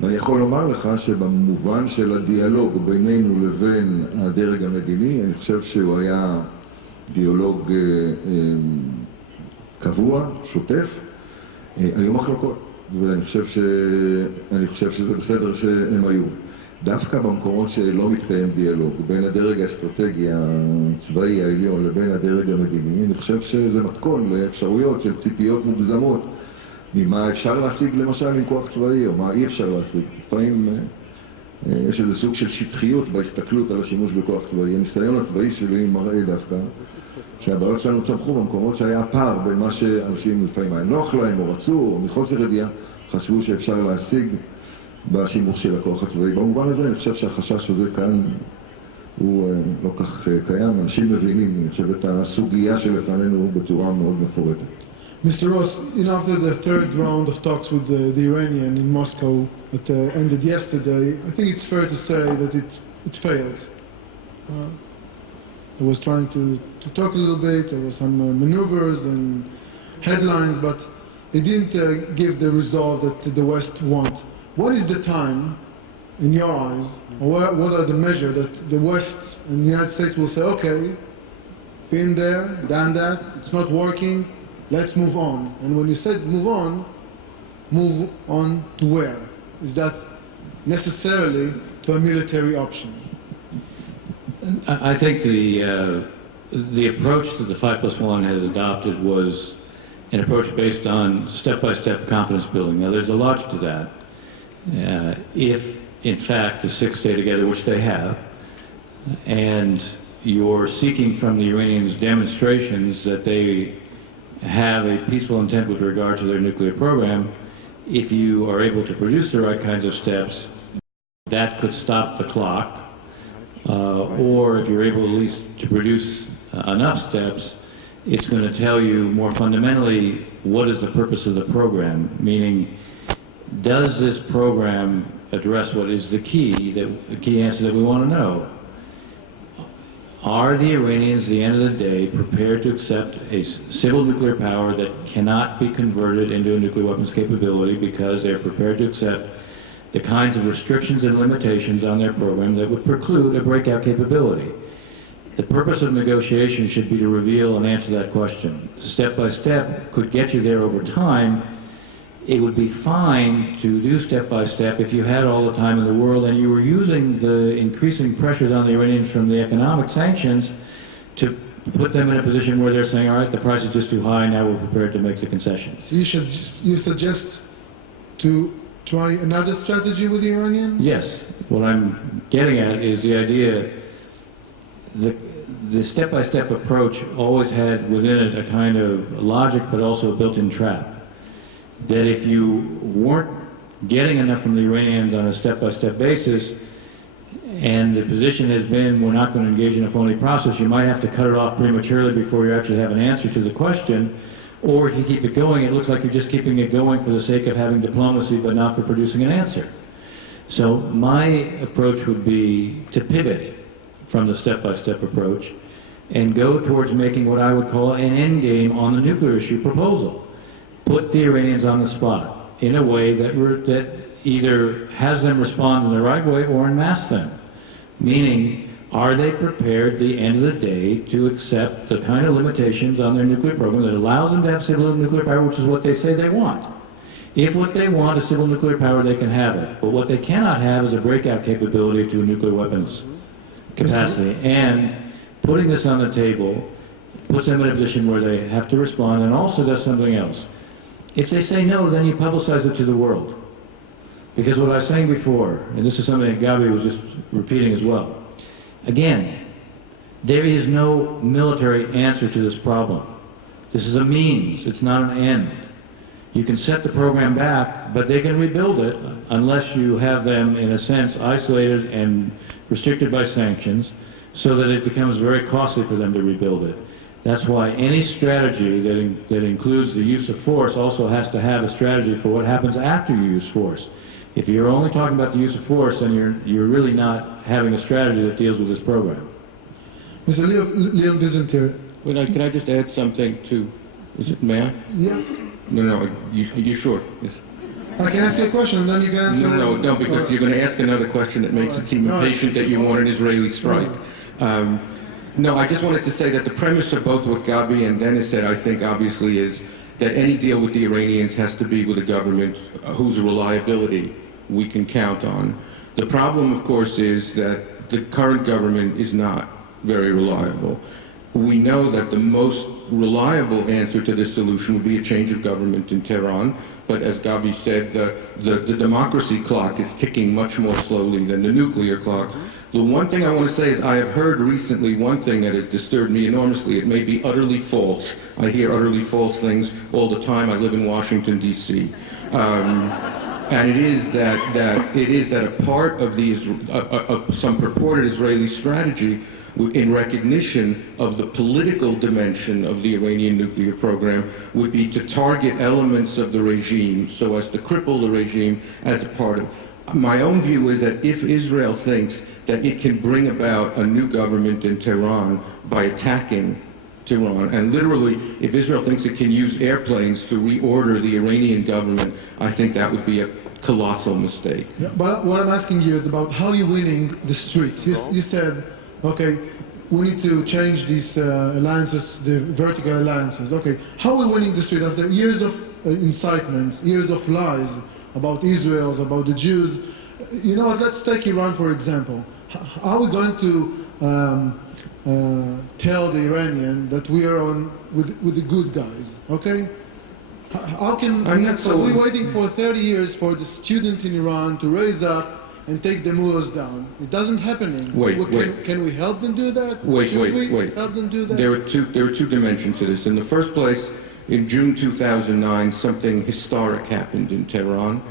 ואני יכול לומר לך שבמובן של הדיאלוג בינינו לבין הדרג המדיני, אני חושב שהוא היה דיאלוג קבוע, שוטף. היו מחלוקות, ואני חושב שזה בסדר שהם היו. דווקא במקומות שלא מתקיים דיאלוג בין הדרג האסטרטגי הצבאי העליון לבין הדרג המדיני, אני חושב שזה מתכון לאפשרויות של ציפיות מוגזמות ממה אפשר להשיג למשל עם כוח צבאי או מה אי אפשר להשיג. לפעמים יש איזה סוג של שטחיות בהסתכלות על השימוש בכוח צבאי. הניסיון הצבאי שלי מראה דווקא שהבעיות שלנו צמחו במקומות שהיה פער בין מה שאנשים לפעמים היה נוח להם או רצו או מחוסר ידיעה חשבו שאפשר להשיג בשימוש של הכוח הצבאי. במובן הזה אני חושב שהחשש הזה כאן הוא לא כך קיים. אנשים מבינים, אני חושב, את הסוגיה שלפנינו בצורה מאוד מפורטת. Mr. Ross, after the third round of talks with the Iranian in Moscow that ended yesterday, I think it's fair to say that it failed. I was trying to talk a little bit, there were some maneuvers and headlines, but it didn't give the result that the West want. What is the time, in your eyes, or what are the measures that the West and the United States will say, okay, been there, done that, it's not working, let's move on. And when you said move on to where? Is that necessarily to a military option? I think the approach that the 5+1 has adopted was an approach based on step-by-step confidence building. Now, there's a logic to that. If, in fact, the six stay together, which they have, and you're seeking from the Iranians demonstrations that they have a peaceful intent with regard to their nuclear program, if you are able to produce the right kinds of steps, that could stop the clock, or if you're able at least to produce enough steps, it's going to tell you more fundamentally what is the purpose of the program, meaning does this program address what is the key answer that we want to know? Are the Iranians, at the end of the day, prepared to accept a civil nuclear power that cannot be converted into a nuclear weapons capability because they're prepared to accept the kinds of restrictions and limitations on their program that would preclude a breakout capability? The purpose of negotiation should be to reveal and answer that question. Step by step could get you there over time. It would be fine to do step by step if you had all the time in the world and you were using the increasing pressures on the Iranians from the economic sanctions to put them in a position where they're saying, all right, the price is just too high, now we're prepared to make the concessions. You suggest to try another strategy with the Iranians? Yes. What I'm getting at is the idea the step-by-step approach always had within it a kind of logic but also a built-in trap. That if you weren't getting enough from the Iranians on a step-by-step basis, and the position has been we're not going to engage in a phony process, you might have to cut it off prematurely before you actually have an answer to the question. Or if you keep it going, it looks like you're just keeping it going for the sake of having diplomacy but not for producing an answer. So my approach would be to pivot from the step-by-step approach and go towards making what I would call an endgame on the nuclear issue proposal. Put the Iranians on the spot in a way that either has them respond in the right way or unmask them. Meaning, are they prepared at the end of the day to accept the kind of limitations on their nuclear program that allows them to have civil nuclear power, which is what they say they want? If what they want is civil nuclear power, they can have it. But what they cannot have is a breakout capability to a nuclear weapons capacity. And putting this on the table puts them in a position where they have to respond, and also does something else. If they say no, then you publicize it to the world. Because what I was saying before, and this is something that Gabi was just repeating as well, again, there is no military answer to this problem. This is a means, it's not an end. You can set the program back, but they can rebuild it unless you have them, in a sense, isolated and restricted by sanctions, so that it becomes very costly for them to rebuild it. That's why any strategy that includes the use of force also has to have a strategy for what happens after you use force. If you're only talking about the use of force, then you're really not having a strategy that deals with this program. Mr. Leon Byzantier. Can I just add something to, is it Matt? Yes. No, you sure? Yes. I can ask you a question and then you can answer. No, because you're going to ask another question that makes it seem impatient that you want an Israeli strike. No, I just wanted to say that the premise of both what Gabi and Dennis said, I think, obviously, is that any deal with the Iranians has to be with a government whose reliability we can count on. The problem, of course, is that the current government is not very reliable. We know that the most reliable answer to this solution would be a change of government in Tehran, but as Gabi said, the democracy clock is ticking much more slowly than the nuclear clock. The one thing I want to say is I have heard recently one thing that has disturbed me enormously. It may be utterly false. I hear utterly false things all the time. I live in Washington, D.C. And it is that a part of some purported Israeli strategy in recognition of the political dimension of the Iranian nuclear program would be to target elements of the regime so as to cripple the regime as a part of. My own view is that if Israel thinks that it can bring about a new government in Tehran by attacking Tehran, and literally if Israel thinks it can use airplanes to reorder the Iranian government, I think that would be a colossal mistake. Yeah, but what I'm asking you is about how you're winning the street. You said, okay, we need to change these alliances, the vertical alliances. Okay, how are we winning the street after years of incitements, years of lies about Israel, about the Jews? You know what, let's take Iran for example. How are we going to tell the Iranian that we are on with the good guys, okay? How can we're waiting for 30 years for the student in Iran to raise up and take the mullahs down? It doesn't happen. Can we help them do that? Should we help them do that? There are two dimensions to this. In the first place, in June 2009, something historic happened in Tehran.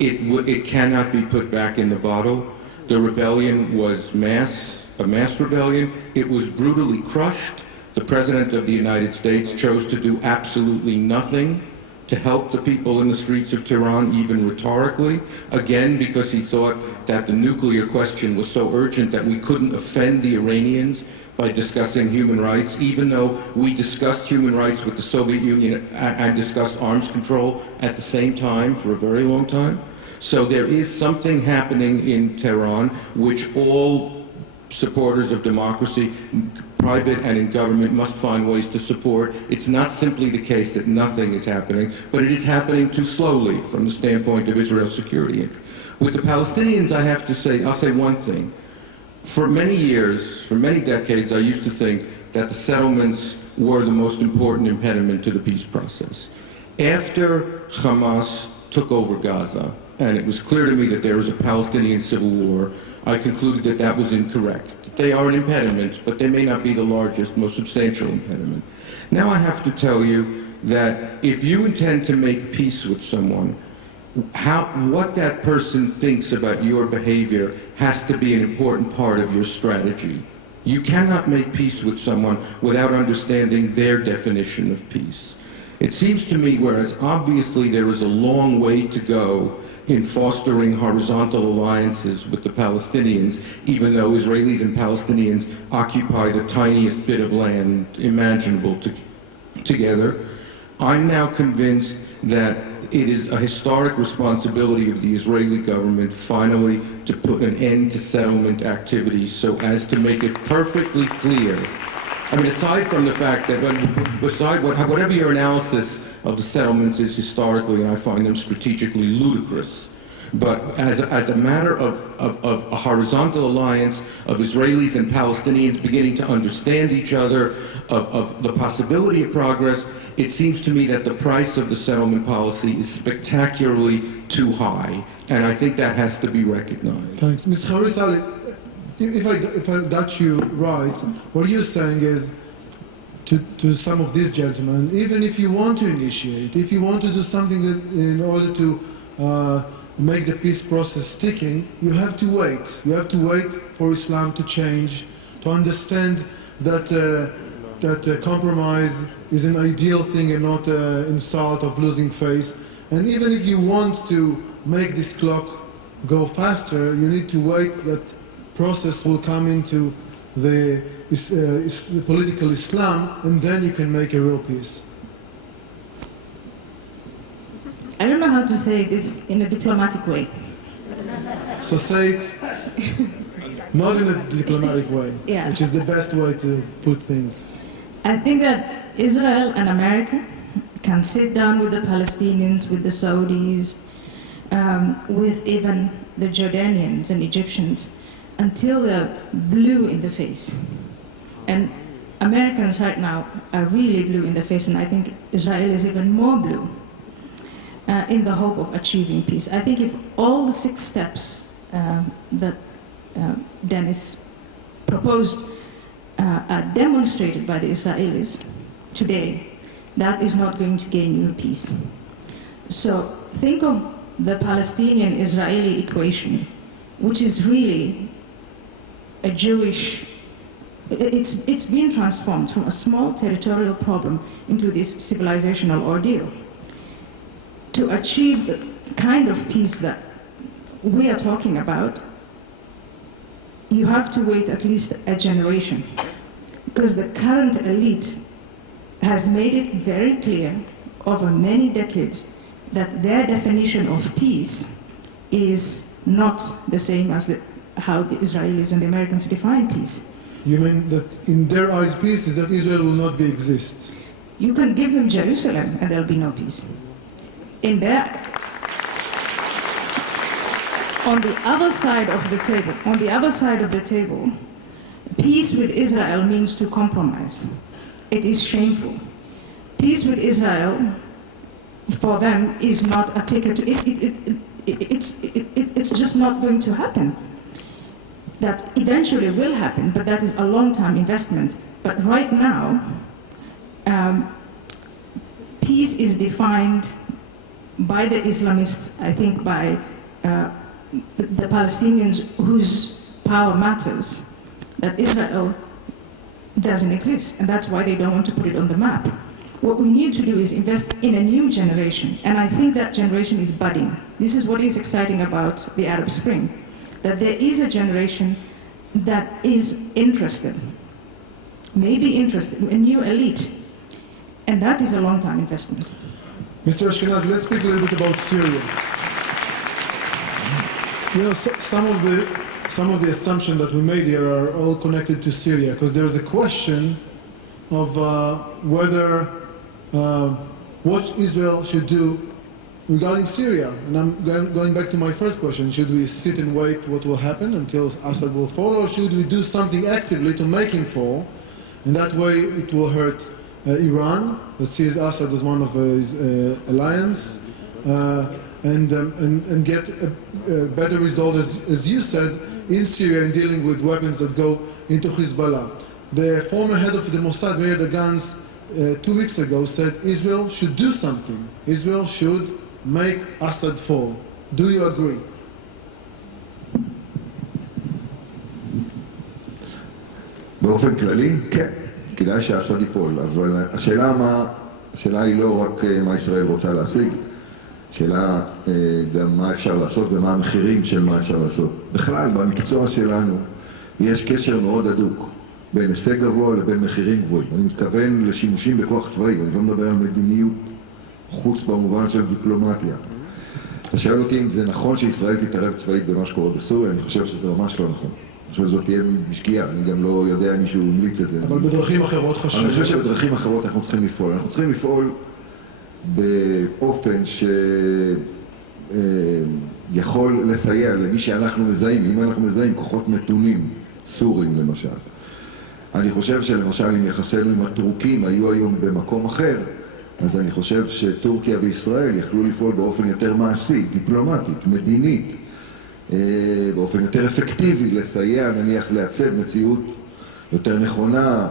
it cannot be put back in the bottle. The rebellion was a mass rebellion. It was brutally crushed. The President of the United States chose to do absolutely nothing to help the people in the streets of Tehran, even rhetorically, again because he thought that the nuclear question was so urgent that we couldn't offend the Iranians by discussing human rights, even though we discussed human rights with the Soviet Union and discussed arms control at the same time for a very long time. So there is something happening in Tehran which all supporters of democracy, private and in government, must find ways to support. It's not simply the case that nothing is happening, but it is happening too slowly from the standpoint of Israel's security. With the Palestinians, I have to say, I'll say one thing. For many years, for many decades, I used to think that the settlements were the most important impediment to the peace process. After Hamas took over Gaza, and it was clear to me that there was a Palestinian civil war, I concluded that that was incorrect. That they are an impediment, but they may not be the largest, most substantial impediment. Now I have to tell you that if you intend to make peace with someone, what that person thinks about your behavior has to be an important part of your strategy. You cannot make peace with someone without understanding their definition of peace. It seems to me, whereas obviously there is a long way to go in fostering horizontal alliances with the Palestinians, even though Israelis and Palestinians occupy the tiniest bit of land imaginable together, I'm now convinced that it is a historic responsibility of the Israeli government finally to put an end to settlement activities so as to make it perfectly clear. I mean, aside from the fact that, whatever your analysis of the settlements is historically, and I find them strategically ludicrous, but as a matter of a horizontal alliance of Israelis and Palestinians beginning to understand each other, of the possibility of progress, it seems to me that the price of the settlement policy is spectacularly too high, and I think that has to be recognized. Thanks. Ms. Harisali, if I got you right, what you're saying is to some of these gentlemen, even if you want to initiate, if you want to do something in order to make the peace process sticking, you have to wait. You have to wait for Islam to change, to understand that that compromise is an ideal thing and not an insult of losing face. And even if you want to make this clock go faster, you need to wait that process will come into the political Islam, and then you can make a real peace. I don't know how to say this in a diplomatic way. So say it not in a diplomatic way, Yeah. which is the best way to put things. I think that Israel and America can sit down with the Palestinians, with the Saudis, with even the Jordanians and Egyptians, until they're blue in the face. And Americans right now are really blue in the face, and I think Israel is even more blue, in the hope of achieving peace. I think if all the 6 steps that Dennis proposed are demonstrated by the Israelis today, that is not going to gain you peace. So think of the Palestinian-Israeli equation, which is really a Jewish, it's been transformed from a small territorial problem into this civilizational ordeal. To achieve the kind of peace that we are talking about, you have to wait at least a generation, because the current elite has made it very clear over many decades that their definition of peace is not the same as how the Israelis and the Americans define peace. You mean that in their eyes peace is that Israel will not exist? You can give them Jerusalem and there'll be no peace. In their, on the other side of the table, peace with Israel means to compromise. It is shameful. Peace with Israel, for them, is not a ticket. It's just not going to happen. That eventually will happen, but that is a long-term investment. But right now, peace is defined by the Islamists, I think by the Palestinians whose power matters, that Israel doesn't exist, and that's why they don't want to put it on the map. What we need to do is invest in a new generation, and I think that generation is budding. This is what is exciting about the Arab Spring, that there is a generation that is interested, maybe interested, a new elite, and that is a long-term investment. Mr. Ashkenazi, let's speak a little bit about Syria. You know, some of the assumptions that we made here are all connected to Syria, because there is a question of whether what Israel should do regarding Syria. And I'm going back to my first question. Should we sit and wait what will happen until Assad will fall, or should we do something actively to make him fall? And that way it will hurt Iran, that sees Assad as one of his alliance, and get a better result, as you said, in Syria in dealing with weapons that go into Hezbollah. The former head of the Mossad, Meir Dagan's, 2 weeks ago said Israel should do something. Israel should make Assad fall. Do you agree? באופן כללי, כן, כדאי שאסד ייפול, אבל השאלה היא לא רק מה ישראל רוצה להשיג, השאלה גם מה אפשר לעשות ומה המחירים של מה אפשר לעשות. בכלל, במקצוע שלנו יש קשר מאוד הדוק בין הישג גבוה לבין מחירים גבוהים. אני מתכוון לשימושים בכוח צבאי, אני לא מדבר על מדיניות חוץ במובן של דיפלומטיה. אתה שואל אותי אם זה נכון שישראל תתערב צבאית במה שקורה בסוריה, אני חושב שזה ממש לא נכון. אני חושב שזאת תהיה משקיעה, אני גם לא יודע מישהו המליץ את זה. אבל בדרכים אחרות חשוב. אני חושב שבדרכים אחרות אנחנו צריכים לפעול. אנחנו צריכים לפעול באופן שיכול לסייע למי שאנחנו מזהים. אם אנחנו מזהים כוחות מתונים, סורים למשל. אני חושב שלמשל אם יחסינו עם הטורקים היו היום במקום אחר, אז אני חושב שטורקיה וישראל יכלו לפעול באופן יותר מעשי, דיפלומטית, מדינית, באופן יותר אפקטיבי, לסייע, נניח, לעצב מציאות יותר נכונה,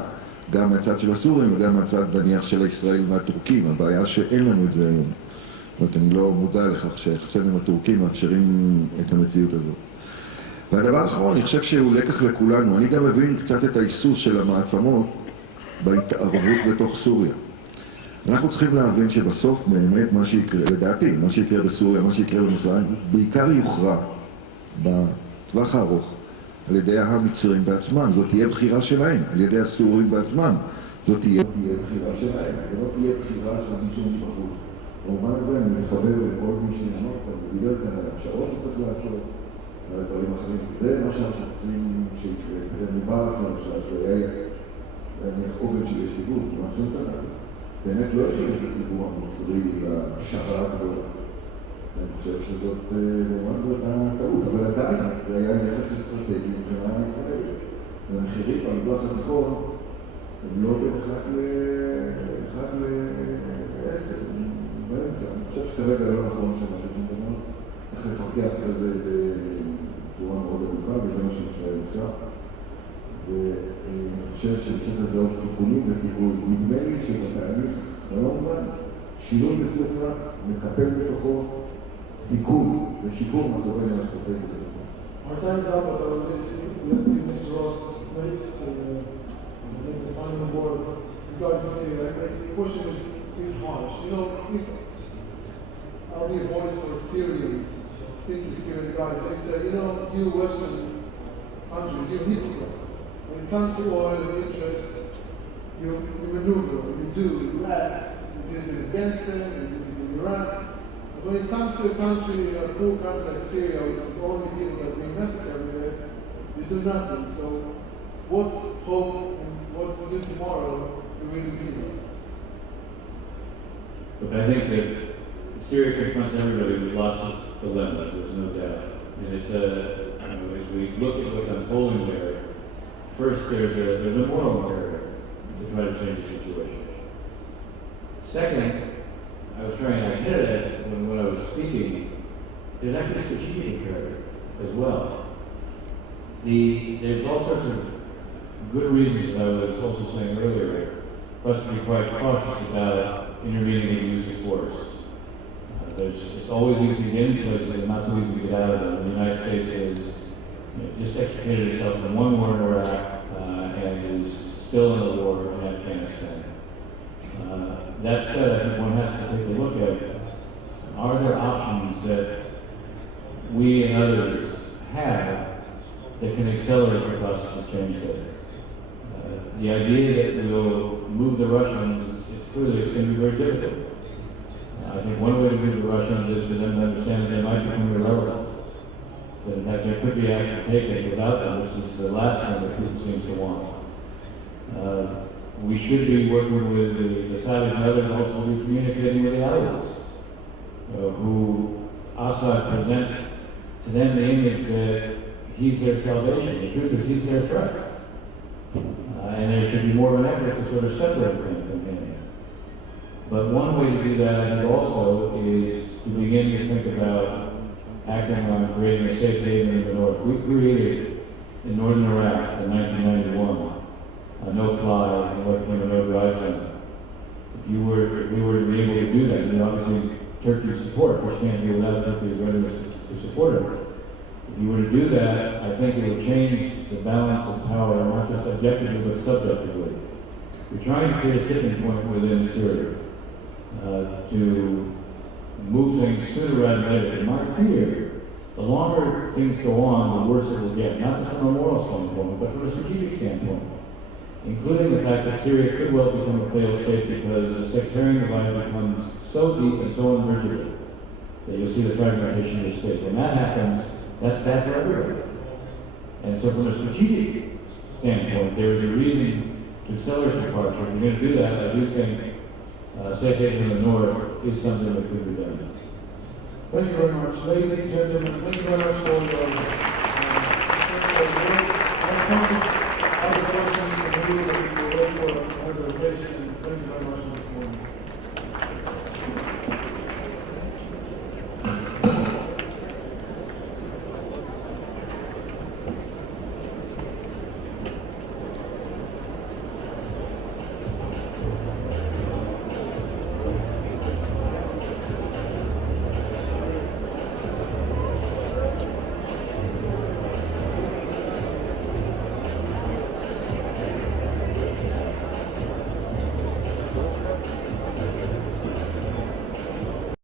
גם מהצד של הסורים וגם מהצד, נניח, של הישראל והטורקים. הבעיה שאין לנו את זה היום. זאת אומרת, אני לא מודע לכך שיחסינו עם הטורקים מאפשרים את המציאות הזאת. והדבר האחרון, אני חושב שהוא לקח לכולנו. אני גם מבין קצת את ההיסוס של המעצמות בהתערבות בתוך סוריה. אנחנו צריכים להבין שבסוף באמת מה שיקרה, לדעתי, מה שיקרה בסוריה, מה שיקרה במצרים, בעיקר יוכרע בטווח הארוך על ידי המצרים בעצמם. זאת תהיה בחירה שלהם, על ידי הסורים בעצמם. זאת תהיה בחירה שלהם, לא תהיה בחירה של מישהו משפחות. במובן הזה אני מתחבר לכל מי שנענות, ודיבר כאן על הפשרות שצריך לעשות, על הדברים אחרים. זה מה שאנחנו צריכים שיקרה. זה מברך למשל, שהיה עובד של ישיבות, מה שנתנה. באמת לא הכיר את הציבור המצרי לשחרה הגדולה. אני חושב שזאת באמת הטעות, אבל עדיין זה היה נכס אסטרטגי מבחינה ישראלית. והמחירים במזרח התיכון הם לא בהכרח לעסק. אני חושב שכרגע לא נכון שמה ששום דבר. צריך לפקח על זה בצורה מאוד ארוכה, וזה מה שישראל עושה. ואני חושב שצריך לזהות סיכונים וסיכוי. נדמה לי שבתהליך הלונגרן, שינוי בסופרה מקפל בתוכו סיכון ושיפור מצבנו האסטרטגי. Our time's up, but I would like to Mr. Ross raise the final word regarding Syria. The question is pretty harsh. You know, I'll be a voice for Syrians, simply Syrian guys. They say, you know, you Western countries, you're hypocrites. When it comes to oil and interest, you maneuver, you do, you act, you did it against them, you did it in Iraq. When it comes to a country, a poor country like Syria, which is only people that are being massacred there, you do nothing. So what hope and what to do tomorrow do really give us? But I think that Syria confronts everybody with lots of dilemmas, there's no doubt. And it's as we look at what's unfolding there, first there's a moral imperative to try to change the situation. Second, I was trying to hit it when I was speaking, there's actually a strategic imperative as well. There's all sorts of good reasons, as I was also saying earlier, for us to be quite cautious about intervening in the use of force. It's always easy to get into places and not so easy to get out of them. The United States has just extricated itself from one war in Iraq and is still in the war in Afghanistan. That said, I think one has to take a look at, are there options that we and others have that can accelerate the process of change there? The idea that we'll move the Russians, it's going to be very difficult. I think one way to move the Russians is for them to understand that they might become irrelevant. That in fact there could be action taken without them, which is the last thing that Putin seems to want. We should be working with the Saudis and others, and also be communicating with the Allies, who Assad presents to them the image that he's their salvation. The truth is he's their threat. And there should be more of an effort to sort of separate them from him. But one way to do that, I think, also is to begin to think about acting on creating a safe haven in the north. We created in northern Iraq in 1991 a no-fly and what became a no-drive zone. If we were to be able to do that, and obviously Turkey's support, which can't be without Turkey's readiness to support it. If you were to do that, I think it would change the balance of power, not just objectively, but subjectively. We're trying to create a tipping point within Syria to move things sooner rather than later. In my fear, the longer things go on, the worse it will get, not just from a moral standpoint, but from a strategic standpoint, including the fact that Syria could well become a failed state because the sectarian divide becomes so deep and so unbridgeable that you'll see the fragmentation of the state. When that happens, that's bad for everybody. And so from a strategic standpoint, there is a reason to accelerate departure. If you're going to do that, I do think safe haven in the north is something that could be done. Thank you very much. Ladies and gentlemen, thank you very much for your other questions and views that you were ready for. Thank you very much for this morning.